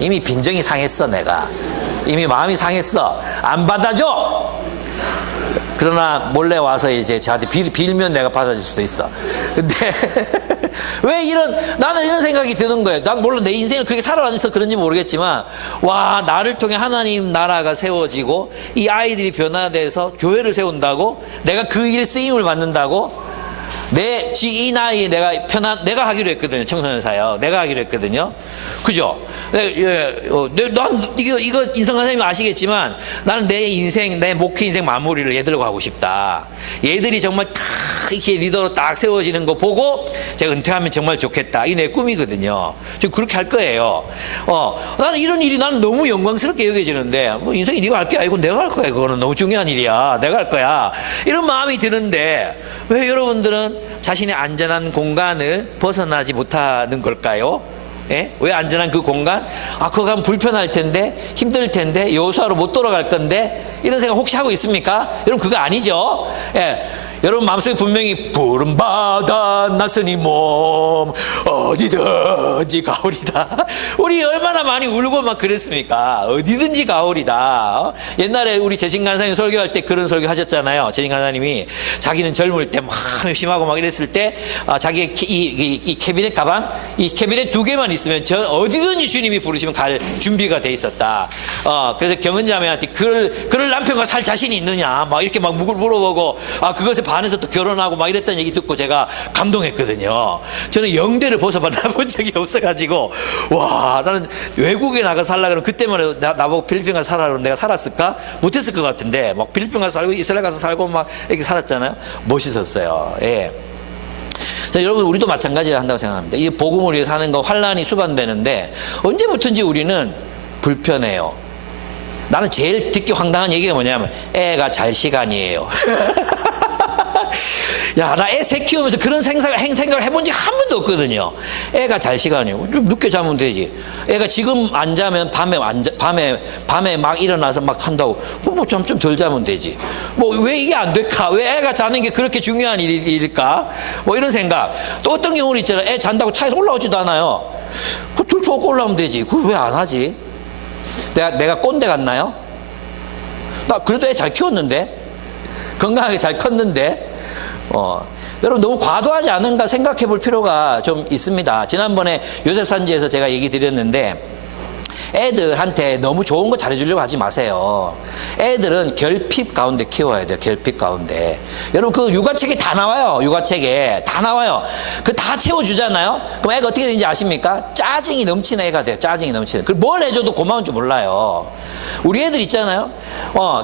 이미 빈정이 상했어. 내가 이미 마음이 상했어. 안 받아줘. 그러나 몰래 와서 이제 저한테 빌면 내가 받아줄 수도 있어. 근데 왜 나는 이런 생각이 드는 거예요. 난 물론 내 인생을 그렇게 살아와서 그런지 모르겠지만, 와, 나를 통해 하나님 나라가 세워지고 이 아이들이 변화돼서 교회를 세운다고, 내가 그 일에 쓰임을 받는다고, 이 나이에 내가 하기로 했거든요. 청소년 사역. 내가 하기로 했거든요. 그죠? 난 이거 인성간 선생님 아시겠지만, 나는 내 목회 인생 마무리를 얘들과 하고 싶다. 얘들이 정말 딱 이렇게 리더로 딱 세워지는 거 보고 제가 은퇴하면 정말 좋겠다. 이게 내 꿈이거든요. 지금 그렇게 할 거예요. 나는 이런 일이 나는 너무 영광스럽게 여겨지는데, 뭐 인생이 네가 할 게 아니고 내가 할 거야. 그거는 너무 중요한 일이야. 내가 할 거야. 이런 마음이 드는데, 왜 여러분들은 자신의 안전한 공간을 벗어나지 못하는 걸까요? 예? 왜 안전한 그 공간? 그거 가면 불편할 텐데, 힘들 텐데, 여호수아로 못 돌아갈 건데, 이런 생각 혹시 하고 있습니까? 여러분, 그거 아니죠? 예. 여러분 마음속에 분명히 푸른 바다 나서니 몸 어디든지 가오리다. 우리 얼마나 많이 울고 막 그랬습니까? 어디든지 가오리다. 옛날에 우리 재신 간사님 설교할 때 그런 설교 하셨잖아요. 재신 간사님이 자기는 젊을 때 막 열심하고 막 이랬을 때, 자기 이 캐비넷 가방, 이 캐비넷 2개만 있으면 어디든지 주님이 부르시면 갈 준비가 돼 있었다. 그래서 경은자매한테 그럴 남편과 살 자신이 있느냐 막 이렇게 막 물어보고, 그것에 반해서 또 결혼하고 막 이랬던 얘기 듣고 제가 감동했거든요. 저는 영대를 벗어나 본 적이 없어가지고, 와, 나는 외국에 나가 살라 그러면, 그때만 해도 나보고 필리핀 가서 살아 그러면 내가 살았을까? 못했을 것 같은데, 막 필리핀 가서 살고 이스라엘 가서 살고 막 이렇게 살았잖아요. 멋있었어요. 예. 자, 여러분, 우리도 마찬가지를 한다고 생각합니다. 이 복음을 위해 사는 거 환란이 수반되는데, 언제부턴지 우리는 불편해요. 나는 제일 듣기 황당한 얘기가 뭐냐면, 애가 잘 시간이에요. 야, 나 애 새 키우면서 그런 생각을 해본 적 한 번도 없거든요. 애가 잘 시간이에요. 좀 늦게 자면 되지. 애가 지금 안 자면 밤에 막 일어나서 막 한다고. 뭐 좀 덜 자면 되지. 뭐 왜 이게 안 될까? 왜 애가 자는 게 그렇게 중요한 일일까? 뭐 이런 생각. 또 어떤 경우는 있잖아요. 애 잔다고 차에서 올라오지도 않아요. 둘 쳐고 올라오면 되지. 그걸 왜 안 하지? 내가 꼰대 같나요? 나 그래도 애 잘 키웠는데, 건강하게 잘 컸는데, 여러분 너무 과도하지 않은가 생각해 볼 필요가 좀 있습니다. 지난번에 요셉 산지에서 제가 얘기 드렸는데, 애들한테 너무 좋은 거 잘해주려고 하지 마세요. 애들은 결핍 가운데 키워야 돼요. 결핍 가운데. 여러분 그 육아책에 다 나와요. 육아책에 다 나와요. 그 다 채워주잖아요. 그럼 애가 어떻게 되는지 아십니까? 짜증이 넘치는 애가 돼요. 짜증이 넘치는. 그걸 뭘 해줘도 고마운 줄 몰라요. 우리 애들 있잖아요.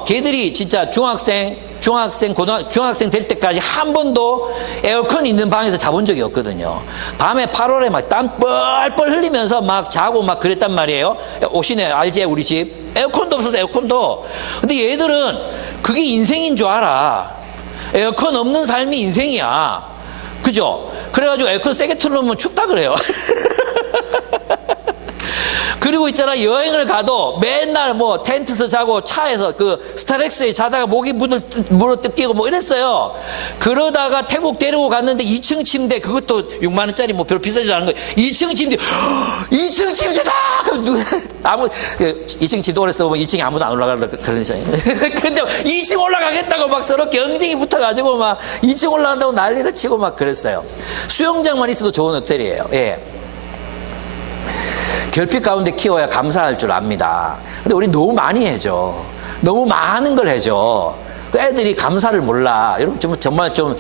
걔들이 진짜 중학생 중학생 될 때까지 한 번도 에어컨 있는 방에서 자본 적이 없거든요. 밤에 8월에 막 땀 뻘뻘 흘리면서 막 자고 막 그랬단 말이에요. 오시네, 알지? 우리 집. 에어컨도 없어서 에어컨도. 근데 얘들은 그게 인생인 줄 알아. 에어컨 없는 삶이 인생이야. 그죠? 그래가지고 에어컨 세게 틀어놓으면 춥다 그래요. 그리고 있잖아, 여행을 가도 맨날 뭐 텐트에서 자고 차에서 그 스타렉스에 자다가 목이 물어 뜯기고 뭐 이랬어요. 그러다가 태국 데리고 갔는데 2층 침대, 그것도 6만 원짜리 뭐 별로 비싸지 않은 거예요. 2층 침대, 2층 침대다! 그럼 2층 침대 오래 써보면 2층에 아무도 안 올라가려 그러죠. 근데 2층 올라가겠다고 막 서로 경쟁이 붙어가지고 막 2층 올라간다고 난리를 치고 막 그랬어요. 수영장만 있어도 좋은 호텔이에요. 예. 결핍 가운데 키워야 감사할 줄 압니다. 근데 우리 너무 많이 해줘. 너무 많은 걸 해줘. 애들이 감사를 몰라. 여러분 정말 좀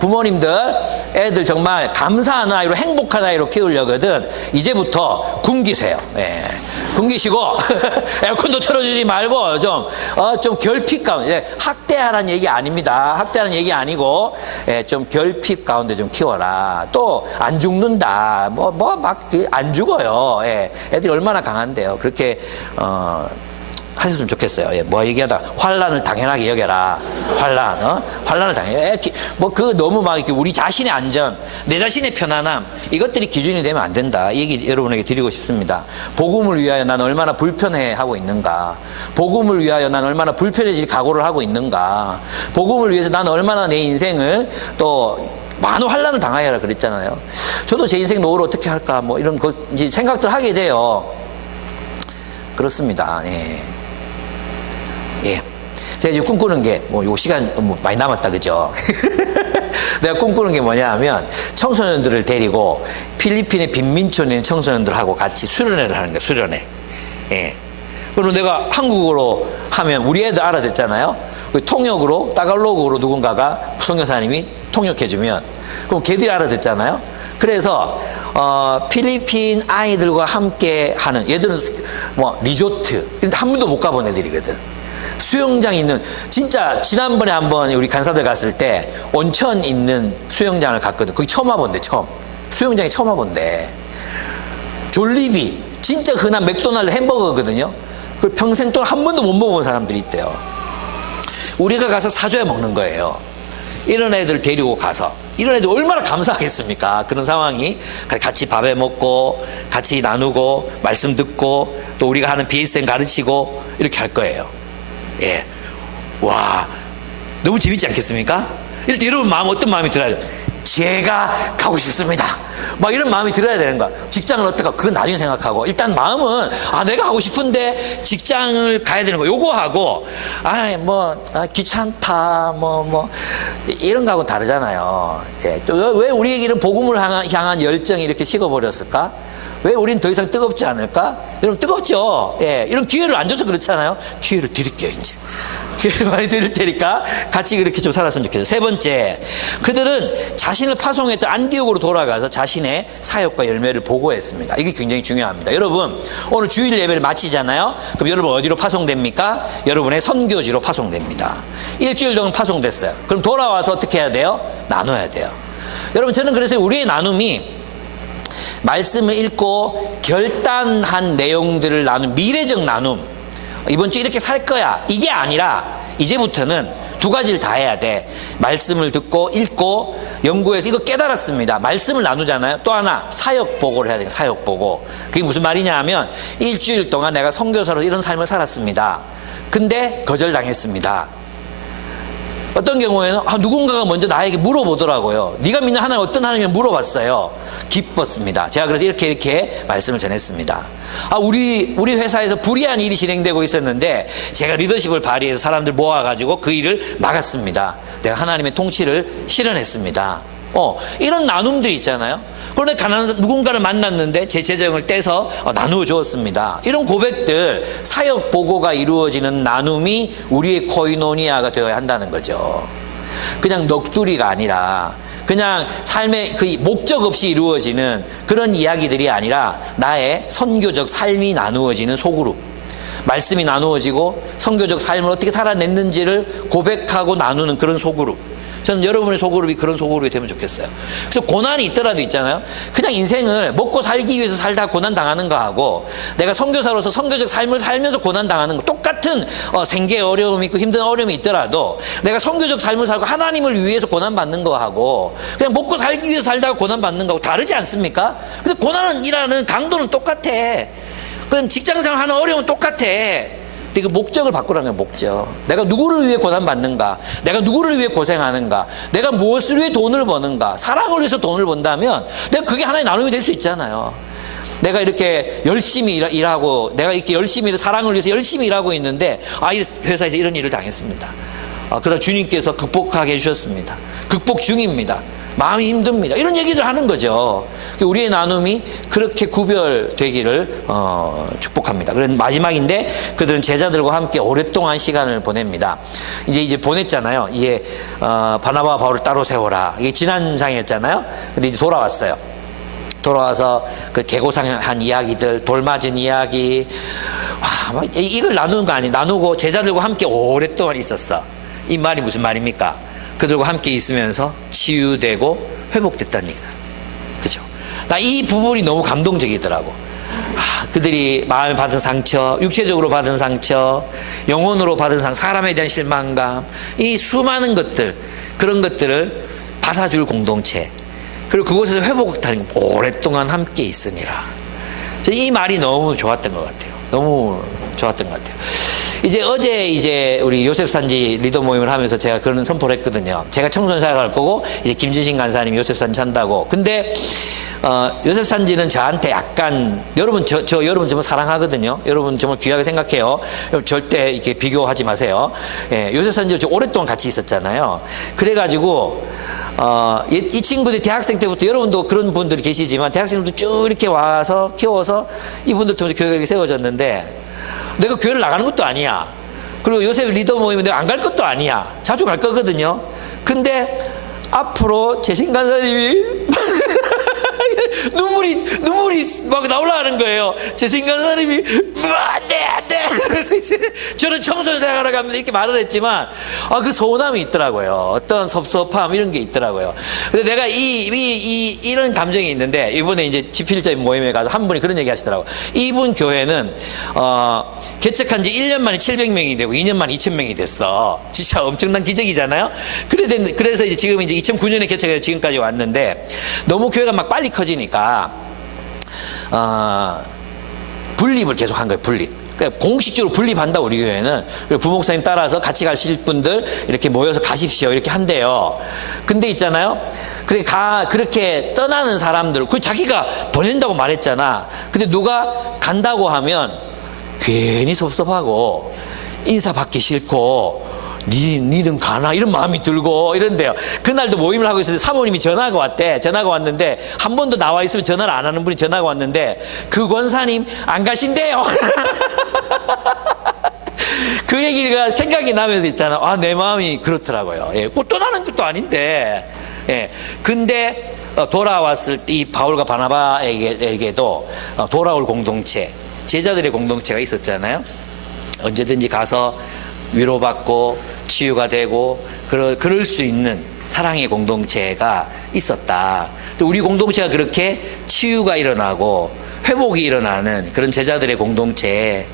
부모님들 애들 정말 감사한 아이로 행복한 아이로 키우려거든 이제부터 굶기세요. 예. 굶기시고 에어컨도 틀어주지 말고 좀 결핍 가운데, 학대하라는 얘기 아닙니다. 학대하는 얘기 아니고 좀 결핍 가운데 좀 키워라. 또 안 죽는다. 막 안 죽어요. 예. 애들이 얼마나 강한데요. 그렇게 하셨으면 좋겠어요. 예, 뭐 얘기하다 환란을 당연하게 여겨라. 환란을 당연히. 그 너무 막 이렇게 우리 자신의 안전, 내 자신의 편안함, 이것들이 기준이 되면 안 된다. 이 얘기 여러분에게 드리고 싶습니다. 복음을 위하여 난 얼마나 불편해하고 있는가. 복음을 위하여 난 얼마나 불편해질 각오를 하고 있는가. 복음을 위해서 난 얼마나 내 인생을 또 많은 환란을 당하여라 그랬잖아요. 저도 제 인생 노후를 어떻게 할까 뭐 이런 거 이제 생각들 하게 돼요. 그렇습니다. 예. 예. 제가 지금 꿈꾸는 게, 요 시간 많이 남았다, 그죠? 내가 꿈꾸는 게 뭐냐 하면, 청소년들을 데리고 필리핀의 빈민촌에 있는 청소년들하고 같이 수련회를 하는 거야, 수련회. 예. 그리고 내가 한국어로 하면 우리 애들 알아듣잖아요? 통역으로, 따갈로그로 누군가가 선교사님이 통역해주면, 그럼 걔들이 알아듣잖아요? 그래서, 필리핀 아이들과 함께 하는, 얘들은 뭐, 리조트, 한 번도 못 가본 애들이거든. 수영장 있는, 진짜 지난번에 한번 우리 간사들 갔을 때 온천 있는 수영장을 갔거든. 거기 처음 와본대, 처음. 수영장에 처음 와본대. 졸리비, 진짜 흔한 맥도날드 햄버거거든요. 그걸 평생 동안 한 번도 못 먹어본 사람들이 있대요. 우리가 가서 사줘야 먹는 거예요. 이런 애들 데리고 가서. 이런 애들 얼마나 감사하겠습니까? 그런 상황이. 같이 밥해 먹고, 같이 나누고, 말씀 듣고, 또 우리가 하는 BSN 가르치고, 이렇게 할 거예요. 예. 와, 너무 재밌지 않겠습니까? 이럴 때 여러분 마음 어떤 마음이 들어야 돼요? 제가 가고 싶습니다. 막 이런 마음이 들어야 되는 거야. 직장을 어떨까? 그건 나중에 생각하고. 일단 마음은, 내가 가고 싶은데 직장을 가야 되는 거. 요거 하고, 귀찮다. 이런 거하고 다르잖아요. 예. 왜 우리에게는 복음을 향한 열정이 이렇게 식어버렸을까? 왜 우린 더 이상 뜨겁지 않을까? 여러분 뜨겁죠? 예. 이런 기회를 안 줘서 그렇잖아요. 기회를 드릴게요, 이제. 기회를 많이 드릴 테니까 같이 그렇게 좀 살았으면 좋겠어요. 세 번째, 그들은 자신을 파송했던 안디옥으로 돌아가서 자신의 사역과 열매를 보고했습니다. 이게 굉장히 중요합니다. 여러분, 오늘 주일 예배를 마치잖아요. 그럼 여러분 어디로 파송됩니까? 여러분의 선교지로 파송됩니다. 일주일 동안 파송됐어요. 그럼 돌아와서 어떻게 해야 돼요? 나눠야 돼요. 여러분, 저는 그래서 우리의 나눔이 말씀을 읽고 결단한 내용들을 나눈 미래적 나눔, 이번 주 이렇게 살 거야, 이게 아니라 이제부터는 두 가지를 다 해야 돼. 말씀을 듣고 읽고 연구해서 이거 깨달았습니다. 말씀을 나누잖아요. 또 하나 사역 보고를 해야 돼요. 사역 보고. 그게 무슨 말이냐 하면 일주일 동안 내가 선교사로 이런 삶을 살았습니다. 근데 거절당했습니다. 어떤 경우에는 누군가가 먼저 나에게 물어보더라고요. 네가 믿는 하나님 어떤 하나님을 물어봤어요. 기뻤습니다. 제가 그래서 이렇게 말씀을 전했습니다. 우리 회사에서 불의한 일이 진행되고 있었는데 제가 리더십을 발휘해서 사람들 모아가지고 그 일을 막았습니다. 내가 하나님의 통치를 실현했습니다. 이런 나눔들이 있잖아요. 그런데 가난한 누군가를 만났는데 제 재정을 떼서 나누어 주었습니다. 이런 고백들, 사역 보고가 이루어지는 나눔이 우리의 코이노니아가 되어야 한다는 거죠. 그냥 넋두리가 아니라, 그냥 삶의 그 목적 없이 이루어지는 그런 이야기들이 아니라 나의 선교적 삶이 나누어지는 소그룹, 말씀이 나누어지고 선교적 삶을 어떻게 살아냈는지를 고백하고 나누는 그런 소그룹. 저는 여러분의 소그룹이 그런 소그룹이 되면 좋겠어요. 그래서 고난이 있더라도 있잖아요. 그냥 인생을 먹고 살기 위해서 살다 고난 당하는 거하고, 내가 선교사로서 선교적 삶을 살면서 고난 당하는 거, 똑같은 생계에 어려움이 있고 힘든 어려움이 있더라도 내가 선교적 삶을 살고 하나님을 위해서 고난 받는 거하고 그냥 먹고 살기 위해서 살다가 고난 받는 거하고 다르지 않습니까? 근데 고난이라는 강도는 똑같아. 그냥 직장생활 하는 어려움은 똑같아. 근데 그 목적을 바꾸라는 거예요. 목적. 내가 누구를 위해 고난받는가, 내가 누구를 위해 고생하는가, 내가 무엇을 위해 돈을 버는가. 사랑을 위해서 돈을 번다면 내가 그게 하나의 나눔이 될 수 있잖아요. 내가 이렇게 열심히 일하고, 내가 이렇게 열심히 사랑을 위해서 열심히 일하고 있는데, 이 회사에서 이런 일을 당했습니다. 그러나 주님께서 극복하게 해주셨습니다. 극복 중입니다. 마음이 힘듭니다. 이런 얘기를 하는 거죠. 우리의 나눔이 그렇게 구별되기를 축복합니다. 그런 마지막인데, 그들은 제자들과 함께 오랫동안 시간을 보냅니다. 이제 보냈잖아요. 이제 바나바와 바울을 따로 세워라. 이게 지난 장이었잖아요. 근데 이제 돌아왔어요. 돌아와서 그 개고생한 이야기들, 돌맞은 이야기, 이걸 나누는 거 아니에요. 나누고 제자들과 함께 오랫동안 있었어. 이 말이 무슨 말입니까? 그들과 함께 있으면서 치유되고 회복됐다는 얘기다. 그죠? 나 이 부분이 너무 감동적이더라고. 그들이 마음에 받은 상처, 육체적으로 받은 상처, 영혼으로 받은 사람에 대한 실망감, 이 수많은 것들, 그런 것들을 받아줄 공동체, 그리고 그곳에서 회복하는 거, 오랫동안 함께 있으니라. 이 말이 너무 좋았던 것 같아요. 너무 좋았던 것 같아요. 어제 우리 요셉산지 리더 모임을 하면서 제가 그런 선포를 했거든요. 제가 청소년사역 할 거고, 이제 김진신 간사님이 요셉산지 한다고. 근데, 요셉산지는 저한테 약간, 여러분 정말 사랑하거든요. 여러분 정말 귀하게 생각해요. 절대 이렇게 비교하지 마세요. 예, 요셉산지 오랫동안 같이 있었잖아요. 그래가지고, 이 친구들이 대학생 때부터, 여러분도 그런 분들이 계시지만, 대학생들도 쭉 이렇게 와서 키워서 이분들 통해서 교회가 세워졌는데, 내가 교회를 나가는 것도 아니야. 그리고 요셉 리더 모임에 내가 안 갈 것도 아니야. 자주 갈 거거든요. 근데 앞으로 재신 간사님이 눈물이 막 나오려는 거예요. 재신 간사님이 안돼 그래서 이제 저는 청소년 생활하러 갑니다 이렇게 말을 했지만, 그 서운함이 있더라고요. 어떤 섭섭함 이런 게 있더라고요. 근데 내가 이런 감정이 있는데, 이번에 이제 지필자인 모임에 가서 한 분이 그런 얘기 하시더라고요. 이분 교회는 개척한 지 1년 만에 700명이 되고 2년 만에 2000명이 됐어. 진짜 엄청난 기적이잖아요. 그래서 이제 지금 이제 2009년에 개척해서 지금까지 왔는데, 너무 교회가 막 빨리 커지니까 분립을 계속 한 거예요. 분립. 공식적으로 분립한다, 우리 교회는. 부목사님 따라서 같이 가실 분들 이렇게 모여서 가십시오 이렇게 한대요. 근데 있잖아요, 그렇게 떠나는 사람들, 자기가 보낸다고 말했잖아. 근데 누가 간다고 하면 괜히 섭섭하고 인사받기 싫고, 니는 가나? 이런 마음이 들고 이런데요. 그날도 모임을 하고 있었는데 사모님이 전화가 왔대. 전화가 왔는데, 한 번도 나와 있으면 전화를 안 하는 분이 전화가 왔는데, 그 권사님 안 가신대요. 그 얘기가 생각이 나면서 있잖아. 내 마음이 그렇더라고요. 예, 꼭 떠나는 것도 아닌데. 예. 근데 돌아왔을 때 이 바울과 바나바에게도 돌아올 공동체, 제자들의 공동체가 있었잖아요. 언제든지 가서 위로받고 치유가 되고 그럴 수 있는 사랑의 공동체가 있었다. 또 우리 공동체가 그렇게 치유가 일어나고 회복이 일어나는 그런 제자들의 공동체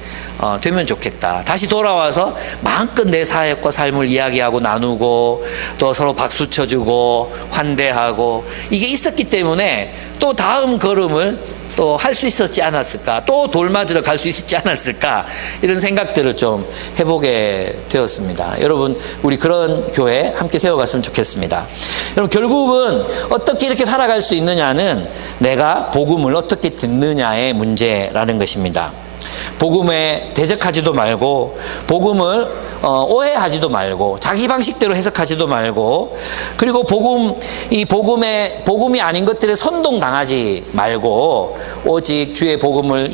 되면 좋겠다. 다시 돌아와서 마음껏 내 사역과 삶을 이야기하고 나누고, 또 서로 박수 쳐주고 환대하고, 이게 있었기 때문에 또 다음 걸음을 또 할 수 있었지 않았을까, 또 돌맞으러 갈 수 있었지 않았을까, 이런 생각들을 좀 해보게 되었습니다. 여러분, 우리 그런 교회 함께 세워갔으면 좋겠습니다. 여러분, 결국은 어떻게 이렇게 살아갈 수 있느냐는 내가 복음을 어떻게 듣느냐의 문제라는 것입니다. 복음에 대적하지도 말고 복음을 오해하지도 말고 자기 방식대로 해석하지도 말고 그리고 복음이 아닌 것들에 선동당하지 말고 오직 주의 복음을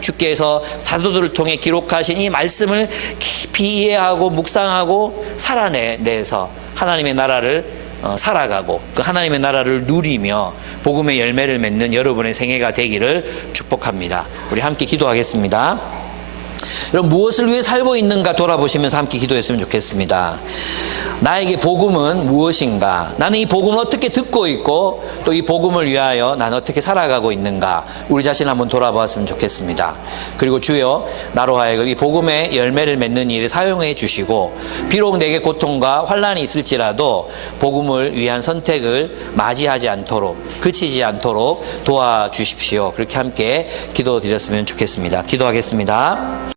주께서 사도들을 통해 기록하신 이 말씀을 깊이 이해하고 묵상하고 살아내서 하나님의 나라를 살아가고 그 하나님의 나라를 누리며 복음의 열매를 맺는 여러분의 생애가 되기를 축복합니다. 우리 함께 기도하겠습니다. 여러분 무엇을 위해 살고 있는가 돌아보시면서 함께 기도했으면 좋겠습니다. 나에게 복음은 무엇인가? 나는 이 복음을 어떻게 듣고 있고 또 이 복음을 위하여 나는 어떻게 살아가고 있는가? 우리 자신 한번 돌아보았으면 좋겠습니다. 그리고 주여 나로 하여금 이 복음의 열매를 맺는 일에 사용해 주시고 비록 내게 고통과 환난이 있을지라도 복음을 위한 선택을 맞이하지 않도록 그치지 않도록 도와주십시오. 그렇게 함께 기도드렸으면 좋겠습니다. 기도하겠습니다.